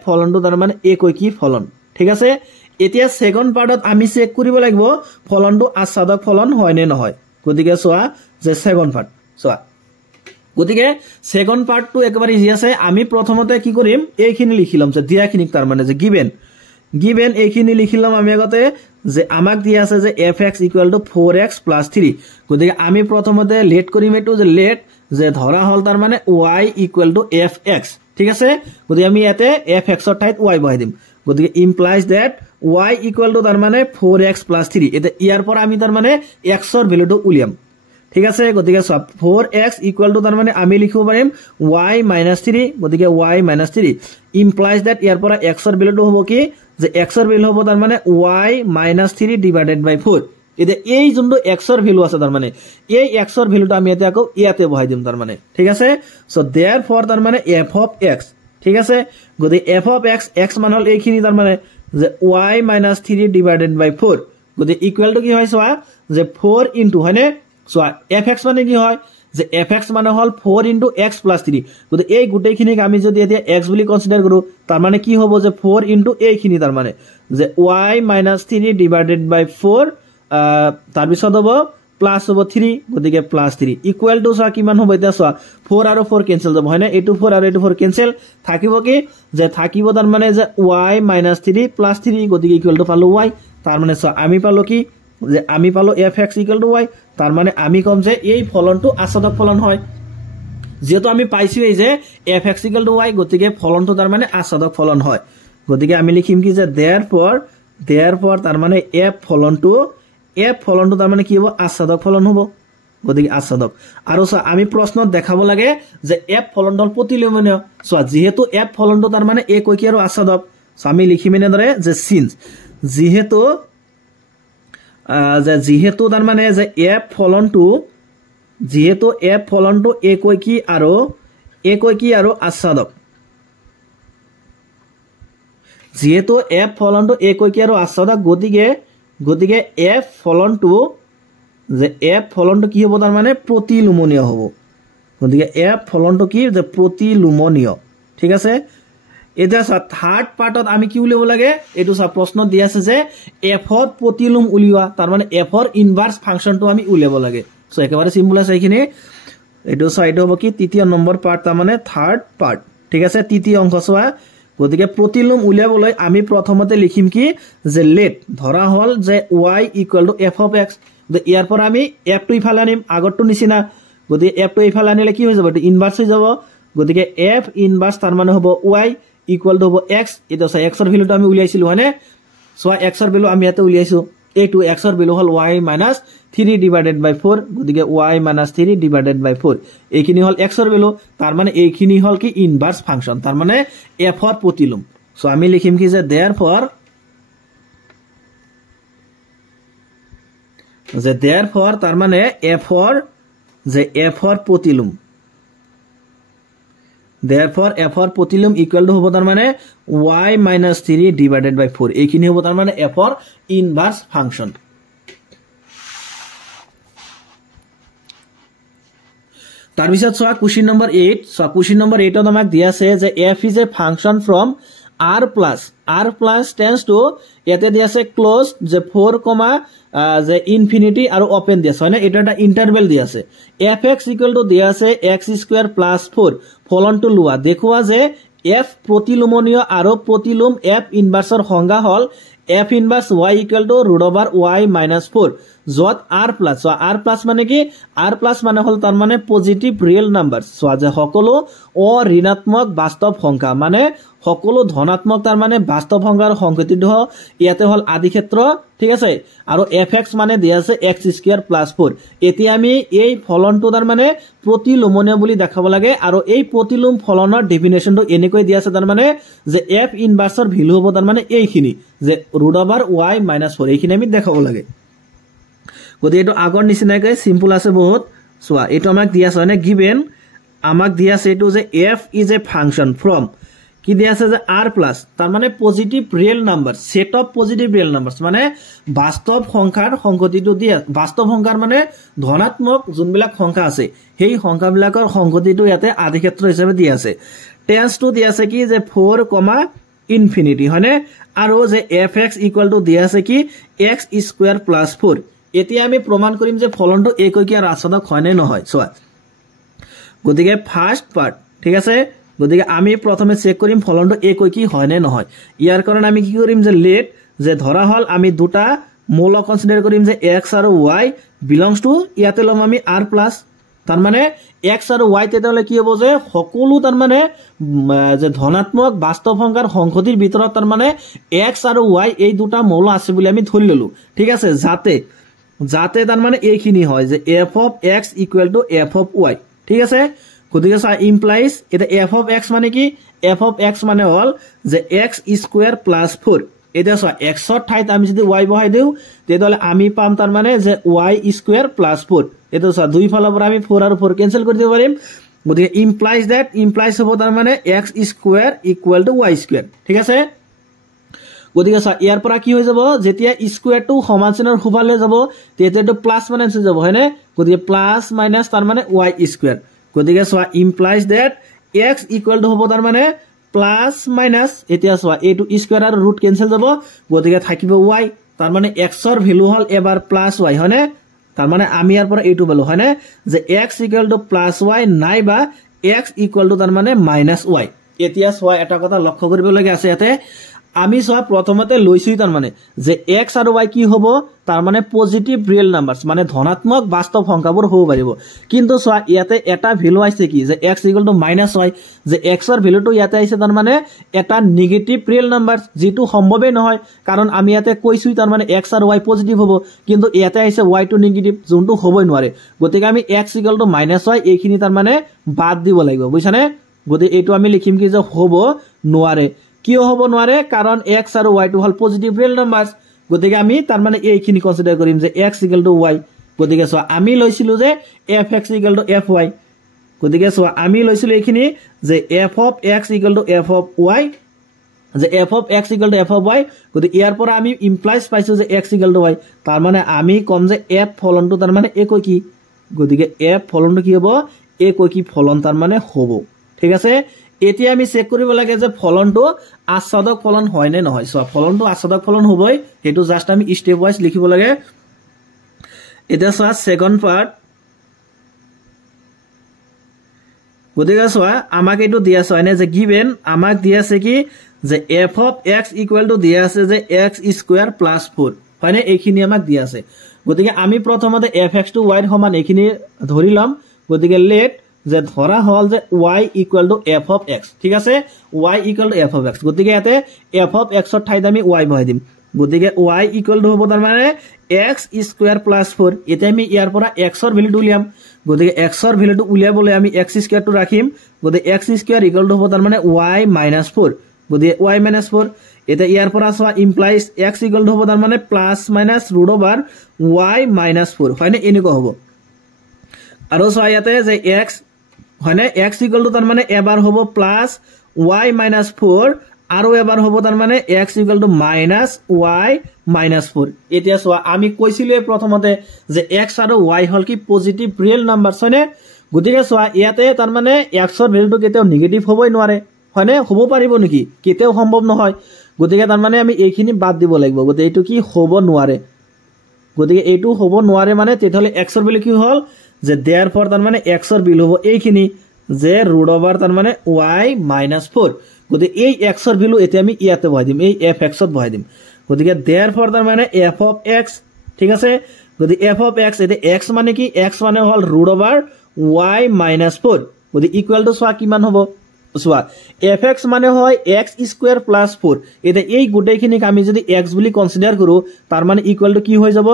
ফলনটো তাৰ মানে একৈকি ফলন ঠিক আছে এতিয়া সেকেন্ড পাৰ্টত আমি চেক কৰিব লাগিব ফলনটো আচ্ছাদক ফলন হয় নে নহয় গতিকে সোৱা যে সেকেন্ড পাৰ্ট সোৱা গতিকে সেকেন্ড পাৰ্টটো একেবাৰে ইজি আছে আমি প্ৰথমতে কি কৰিম এইখিনি লিখিলাম যে দিয়াখিনি তাৰ মানে যে given এইখিনি লিখিলাম আমি আগতে যে আমাক দিয়া আছে যে fx = 4x + 3 গতিকে আমি প্ৰথমতে লেট কৰিম এটো যে লেট যে ধৰা হল তাৰ মানে y = fx ঠিক আছে গতিকে আমি ইয়াতে fx ৰ ঠাইত y বহাই দিম গতিকে implies that y = তাৰ মানে 4x + 3 এটা ইয়াৰ পৰা আমি তাৰ মানে x ৰ ভ্যালুটো উলিয়াম ঠিক আছে গতিকে 4x = তাৰ মানে আমি লিখিব পাৰিম y - 3 গতিকে y - 3 implies that ইয়াৰ পৰা x ৰ ভ্যালুটো হ'ব কি যে x ৰ ভ্যালু হ'ব তাৰ মানে y - 3 divided by 4 এটা এই যোনটো x ৰ ভ্যালু আছে তাৰ মানে এই x ৰ ভ্যালুটো আমি এতিয়া আকৌ ইয়াতে বহাই দিম তাৰ মানে ঠিক আছে সো therefore তাৰ মানে f of x ঠিক আছে গতিকে f of x মান হল এইখিনি তাৰ মানে যে y - 3 divided by 4 গতিকে ইকুৱেল টু কি হয় সোৱা যে 4 * হয়নে সোৱা fx মানে কি হয় যে fx মানে হল 4 * x + 3 গতি এই গুটেইখিনিক আমি যদি এতিয়া x বুলি কনসিডার কৰো তাৰ মানে কি হ'ব যে 4 * এইখিনি তাৰ মানে যে y - 3 / 4 তাৰ পিছত হ'ব প্লাস হ'ব 3 গতিকে +3 ইকুয়াল টু সা কিমান হ'ব এটা সা 4 আৰু 4 ক্যান্সেল যাব হয় না এটু 4 আৰু এটু 4 ক্যান্সেল থাকিব কি যে থাকিব তাৰ মানে যে y - 3 + 3 গতিকে ইকুয়াল টু পালো y তাৰ মানে সা আমি পালো কি যে আমি পালো fx = y তাৰ মানে আমি কম যে এই ফলনটো আসাদক ফলন হয় যেহেতু আমি পাইছো এই যে fx = y গতিকে ফলনটো তাৰ মানে আসাদক ফলন হয় গতিকে আমি লিখিম কি যে therefore তাৰ মানে f ফলনটো তাৰ মানে কি হ'ব আসাদক ফলন হ'ব গতিকে আসাদক আৰু সা আমি প্ৰশ্নত দেখাব লাগে যে f ফলনডল প্ৰতিলোমনীয় সো যেহেতু f ফলনটো তাৰ মানে একৈকি আৰু আসাদক সো আমি লিখিম এনেদৰে যে সিন্স যেহেতু তাৰ মানে যে f ফলনটো একৈকি আৰু আসাদক যেহেতু f ফলনটো একৈকি আৰু আসাদক গতিকে f ফলনটো কি হ'ব তাৰ মানে প্ৰতিলোমনীয় হ'ব গতিকে f ফলনটো কি যে প্ৰতিলোমনীয় ঠিক আছে এটা থাৰ্ড পাৰ্টত আমি কি উলিয়াব লাগে এটো সা প্ৰশ্ন দি আছে যে f ৰ প্ৰতিলোম উলিওৱা তাৰ মানে f ৰ ইনভাৰ্স ফাংশনটো আমি উলিয়াব লাগে সো একেবাৰে সিম্পল আছে এইখিনি এটো সাইড হ'ব কি তৃতীয় নম্বৰ পাৰ্ট তাৰ মানে থাৰ্ড পাৰ্ট ঠিক আছে তৃতীয় অংশ সোৱা গতিকে প্ৰতিলোম উলিয়াবলৈ আমি প্ৰথমতে লিখিম কি যে লেট ধৰা হল যে y = f of x যে ইয়াৰ পৰা আমি f টো ইফালে আনিম আগৰটো নিচিনা গতিকে f টো ইফালে আনিলে কি হৈ যাব এটো ইনভার্স হৈ যাব গতিকে f ইনভার্স তাৰ মানে হ'ব y = হ'ব x এটা আছে x ৰ ভ্যালুটো আমি উলিয়াইছিলো হয়নে সো x ৰ ভ্যালু আমি ইয়াতে উলিয়াইছো এইটো x ৰ ভ্যালু হল y - 3 / 4 গতিকে y - 3 / 4 এইখিনি হল x ৰ ভ্যালু তাৰ মানে এইখিনি হল কি ইনভাৰ্স ফাংশন তাৰ মানে f ৰ প্ৰতিলোম সো আমি লিখিম কি যে therefore তাৰ মানে f ৰ প্ৰতিলোম therefore f ৰ প্ৰতিলোম ইকুয়াল টু হ'ব তাৰ মানে y - 3 / 4 এইখিনি হ'ব তাৰ মানে f ৰ ইনভাৰ্স ফাংশন তাৰ পিছত সোয়া question number 8 so question number 8 ত আমাক দিয়া আছে যে f is a function from r plus tends to ইয়াতে দিয়া আছে ক্লোজ যে 4, যে ইনফিনিটি আৰু ওপেন দিয়া আছে মানে এটা ইন্টারভেল দিয়া আছে fx = দিয়া আছে x² + 4 ফলনটো লোৱা দেখুৱা যে f প্ৰতিলোমনীয় আৰু প্ৰতিলোম f ইনভাৰ্সৰ সংজ্ঞা হল f ইনভার্স y = y - 4 যত r plus so r plus মানে কি r plus মানে হল তাৰ মানে পজিটিভ ৰিয়েল নাম্বাৰ সো যে সকলো অঋণাত্মক বাস্তৱ সংখ্যা মানে সকলো ধনাত্মক তাৰ মানে বাস্তৱ সংখ্যাৰ সংকেতিটো ইয়াতে হল আদি ক্ষেত্ৰ ঠিক আছে আৰু fx মানে দিয়া আছে x² + 4 এতিয়া আমি এই ফলনটো তাৰ মানে প্ৰতিলোমনীয় বুলি দেখাব লাগে আৰু এই প্ৰতিলোম ফলনৰ ডেফিনেশনটো এনেকৈ দিয়া আছে তাৰ মানে যে f ইনভাৰ্সৰ ভ্যালু হ'ব তাৰ মানে এইখিনি যে √y - 4 এইখিনি আমি দেখাব লাগে গতিকে এটো আগৰ নিচিনাকৈ সিম্পল আছে বহুত সোয়া এটো আমাক দিয়া আছে মানে গিভেন আমাক দিয়া আছে এটো যে f is a function from কি দিয়া আছে যে r plus তাৰ মানে positive real number set of positive real numbers মানে বাস্তৱ সংখ্যাৰ সংগতিটো দিয়া বাস্তৱ সংখ্যাৰ মানে ধনাত্মক যোনবিলাক সংখ্যা আছে সেই সংখ্যাবিলাকৰ সংগতিটো ইয়াতে আদি ক্ষেত্ৰ হিচাপে দিয়া আছে টেন্স টু দিয়া আছে কি যে 4, ইনফিনিটি হয়নে আৰু যে fx = দিয়া আছে কি x² + 4 এতিয়া আমি প্ৰমাণ কৰিম যে ফলনটো একৈকি আৰু আসাদক হয় নে নহয় সোয়া গতিকে ফাৰ্স্ট পাৰ্ট ঠিক আছে গতিকে আমি প্ৰথমে চেক কৰিম ফলনটো একৈকি হয় নে নহয় ইয়াৰ কাৰণ আমি কি কৰিম যে লেট যে ধৰা হল আমি দুটা মূল কনসিডাৰ কৰিম যে x আৰু y বিলংস টু ইয়াতে লম আমি r প্লাস তাৰ মানে x আৰু y তেতিয়ালে কি হ'ব যে সকলো তাৰ মানে যে ধনাত্মক বাস্তৱ সংখ্যাৰ সংখ্যাৰ ভিতৰত তাৰ মানে x আৰু y এই দুটা মূল আছে বুলি আমি ধৰি ললো ঠিক আছে যাতে তাৰ মানে এইখিনি হয় যে f of x = f of y ঠিক আছে গতিকে সা ইমপ্লাইজ এটা f of x মানে কি f of x মানে হল যে x² + 4 এটা সা x ৰ ঠাইত আমি যদি y বহাই দিও তেতিয়ালে আমি পাম তাৰ মানে যে y² + 4 এটা সা দুই ফালৰ পৰা আমি 4 আৰু 4 ক্যান্সেল কৰি দিব পাৰিম গতিকে ইমপ্লাইজ হ'ব তাৰ মানে x² = y² ঠিক আছে গতিকে চোৱা ইয়াৰ পৰা কি হৈ যাব যেতিয়া স্কয়াৰটো সমান চিনৰ সোফালে যাব তেতিয়াটো প্লাস মাইনাস হৈ যাব হয়নে গতিকে প্লাস মাইনাস তাৰ মানে y স্কয়াৰ গতিকে চোৱা implies that x equal to হ'ব তাৰ মানে প্লাস মাইনাস এতিয়া চোৱা এইটো স্কয়াৰ আৰু ৰুট কেনসেল যাব গতিকে থাকিব y তাৰ মানে x ৰ ভ্যালু হল এবাৰ প্লাস y হয়নে তাৰ মানে আমি ইয়াৰ পৰা এইটো বলো হয়নে যে x equal to plus y নাইবা x ইকুৱেল টু তাৰ মানে মাইনাস y এতিয়া চোৱা এটা কথা লক্ষ্য কৰিব লাগে আছে ইয়াতে আমি চোৱা প্ৰথমতে লৈছো তাৰ মানে যে x আৰু y কি হ'ব তাৰ মানে পজিটিভ ৰিয়েল নাম্বাৰস মানে ধনাত্মক বাস্তৱ সংখ্যাবোৰ হ'ব পাৰিব কিন্তু চোৱা ইয়াতে এটা ভ্যালু আছে কি যে x y যে x ৰ ভ্যালুটো ইয়াতে আছে তাৰ মানে এটা নেগেটিভ ৰিয়েল নাম্বাৰস যেটো সম্ভৱে নহয় কাৰণ আমি ইয়াতে কৈছো তাৰ মানে x আৰু y পজিটিভ হ'ব কিন্তু ইয়াতে আছে y টো নেগেটিভ যোনটো হ'বই নোৱাৰে গতিকে আমি x y এইখিনি তাৰ মানে বাদ দিব লাগিব বুজিছানে গতিকে এইটো আমি লিখিম কি যে হ'ব নোৱাৰে কিয় হ'ব নোৱাৰে কাৰণ x আৰু y টো হল পজিটিভ ৰিয়েল নাম্বাৰস গতিকে আমি তাৰ মানে এইখিনি কনসিডাৰ কৰিম যে x y গতিকে চোৱা আমি লৈছিলো যে fx fy গতিকে চোৱা আমি লৈছিলো এইখিনি যে f of x f of y যে f of x f of y গতিকে ইয়াৰ পৰা আমি ইমপ্লাইজ পাইছো যে x y তাৰ মানে আমি কম যে f ফলনটো তাৰ মানে একই কি গতিকে f ফলনটো কি হ'ব একই কি ফলন তাৰ মানে হ'ব ঠিক আছে এতিয়া আমি চেক কৰিব লাগে যে ফলনটো আস্বাদক ফলন হয় নে নহয় সো ফলনটো আস্বাদক ফলন হ'বই হেতু জাস্ট আমি স্টেপ ওয়াইজ লিখিব লাগে এটা সো সেকেন্ড পার্ট গতিকে সো আমাক এটো দিয়া আছে এনে যে গিভেন আমাক দিয়া আছে কি যে f of x equal to দিয়া আছে যে x স্কয়াৰ প্লাস 4 মানে এইখিনি আমাক দিয়া আছে গতিকে আমি প্ৰথমতে fx টু y সমান এইখিনি ধৰি লম গতিকে লেট যে ধৰা হল যে y equal to f of x ঠিক আছে y equal to f of x গতিকে ইয়াতে f of x ৰ ঠাইত আমি y বহাই দিম গতিকে y ইকুৱেল টু হ'ব তাৰ মানে x স্কয়াৰ প্লাস 4 এতিয়া আমি ইয়াৰ পৰা x ৰ ভ্যালুটো উলিয়াম গতিকে x ৰ ভ্যালুটো উলিয়াবলৈ আমি x স্কয়াৰ টো ৰাখিম গতিকে x স্কয়াৰ ইকুৱেল টু হ'ব তাৰ মানে y - 4 গতিকে y - 4 এটা ইয়াৰ পৰা সোৱা ইমপ্লাইজ x ইকুৱেল টু হ'ব তাৰ মানে plus minus root over y - 4 হয়নে এনেকুৱা হ'ব আৰু সোৱা ইয়াতে যে x হয়নে x ইকুৱেল টু তাৰ মানে এবাৰ হ'ব প্লাস y - 4 আৰু এবাৰ হ'ব তাৰ মানে x equal to minus y - 4 এতিয়া সোৱা আমি কৈছিলো প্ৰথমতে যে x আৰু y হল কি পজিটিভ ৰিয়েল নাম্বাৰস হয়নে গতিকে সোৱা ইয়াতে তাৰ মানে x ৰ ভ্যালুটো কেতিয়াও নেগেটিভ হ'বই নোৱাৰে হয়নে হ'ব পাৰিব নেকি কেতিয়াও সম্ভৱ নহয় গতিকে তাৰ মানে আমি এইখিনি বাদ দিব লাগিব গতিকে এইটো কি হ'ব নোৱাৰে গতিকে এইটো হ'ব নোৱাৰে মানে তেতিয়ালে x ৰ ভ্যালু কি হল যে therefore তাৰ মানে x ৰ ভ্যালু হ'ব এইখিনি যে ৰুট ওভাৰ তাৰ মানে y - 4 গতিকে এই x ৰ ভ্যালু এতিয়া আমি ইয়াতে বহাই দিম এই fx ত বহাই দিম গতিকে therefore তাৰ মানে f of x ঠিক আছে গতিকে f of x এতে x মানে কি x মানে হল ৰুট ওভাৰ y - 4 গতিকে ইকুৱেল টু সোৱা কিমান হ'ব সোৱা fx মানে হয় x স্কয়াৰ প্লাস 4 এতে এই গুটেইখিনিক আমি যদি x বুলি কনসিডাৰ কৰো তাৰ মানে ইকুৱেল টু কি হৈ যাব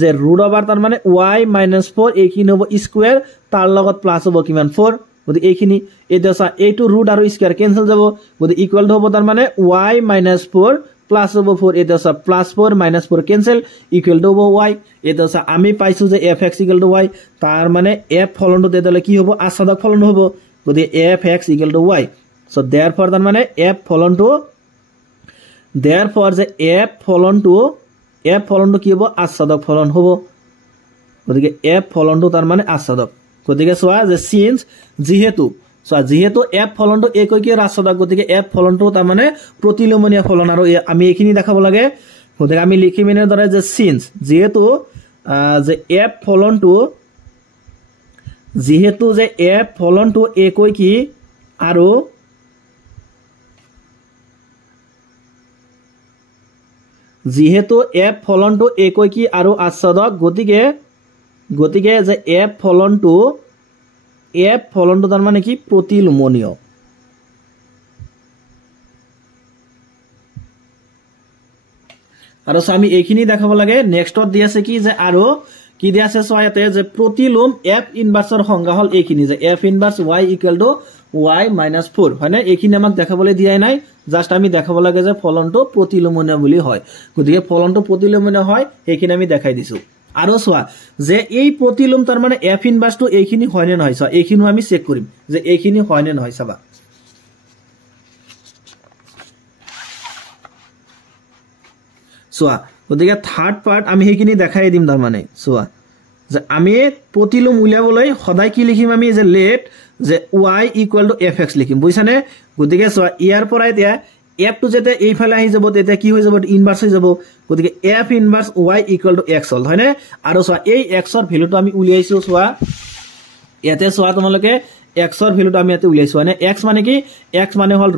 যে ৰুট ওভাৰ তাৰ মানে y - 4 এইখিনি হ'ব স্কয়াৰ তাৰ লগত প্লাস হ'ব কিমান 4 গতিকে এইখিনি এটা সা এইটো ৰুট আৰু স্কয়াৰ কেনসেল যাব গতিকে ইকুৱেল টু হ'ব তাৰ মানে y - 4 প্লাস হ'ব 4 এটা সা প্লাস 4 - 4 কেনসেল ইকুৱেল টু হ'ব y এটা সা আমি পাইছো যে fx ইকুৱেল টু y তাৰ মানে f ফলনটো তেতিয়ালে কি হ'ব আস্বাদক ফলন হ'ব গতিকে fx equal to y so therefore তাৰ মানে f ফলনটো therefore যে f ফলনটো কি হ'ব আস্বাদক ফলন হ'ব গতিকে f ফলনটো তাৰ মানে আস্বাদক গতিকে সোৱা যে সিন্স যেহেতু f ফলনটো একই কি আস্বাদক গতিকে f ফলনটো তাৰ মানে প্ৰতিলোমনীয় ফলন আৰু আমি এইখিনি দেখাব লাগে গতিকে আমি লিখিম এনে ধৰে যে সিন্স যেহেতু যে f ফলনটো একই কি আৰু যেহেতু f ফলনটো একই কি আৰু আস্বাদক গতিকে যে f ফলনটো তাৰ মানে কি প্ৰতিলোমনীয় আৰু আমি এইখিনি দেখাব লাগে নেক্সটত দি আছে কি যে আৰু কি দি আছে সোয়াতে যে প্ৰতিলোম f ইনভাৰ্সৰ সংজ্ঞা হল এইখিনি যে f ইনভাৰ্স y equal to y - 4 হয়নে এইখিনি আমাক দেখাবলৈ দিয়াই নাই জাস্ট আমি দেখাব লাগে যে ফলনটো প্ৰতিলোমনীয় বুলি হয় গতিকে ফলনটো প্ৰতিলোমনীয় হয় এইখিনি আমি দেখাই দিছো আৰু সোৱা যে এই প্ৰতিলোম তাৰ মানে f ইনভাৰ্স টো এইখিনি হয় নে নহয় সোৱা এইখিনি আমি চেক কৰিম যে এইখিনি হয় নে নহয় চাবা চোৱা গতিকে থাৰ্ড পাৰ্ট আমি সেইখিনি দেখাই দিম তাৰ মানে চোৱা যে আমি প্ৰতিলোম উলিয়াবলৈ সদায় কি লিখিম আমি যে লেট যে y = fx লিখিম বুজিছানে গতিকে চোৱা ইয়াৰ পৰা এতিয়া f টো যেতে এইফালে আহি যাব তেতিয়া কি হৈ যাব ইনভার্স হৈ যাব গতিকে f ইনভার্স y = x হল হয়নে আৰু চোৱা এই x ৰ ভ্যালুটো আমি উলিয়াইছো চোৱা ইয়াতে চোৱা তোমালোকে x ৰ ভ্যালুটো আমি ইয়াতে উলিয়াইছো হয়নে x মানে কি x মানে হল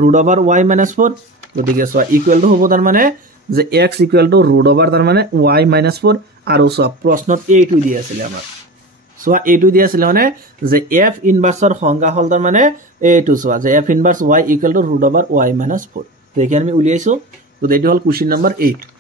√y - 4 গতিকে চোৱা ইকুৱেল টু হ'ব তাৰ মানে যে x = তাৰ মানে y - 4 আৰু চোৱা প্ৰশ্নত এইটো দি আছিল আমাৰ চোৱা এইটো দি আছিল মানে যে f ইনভাৰ্সৰ সংজ্ঞা হল তাৰ মানে এইটো চোৱা যে f ইনভার্স y = √y - 4 তো এখানে আমি উলিয়াইছো তো এইটো হল কোশ্চেন নম্বৰ 8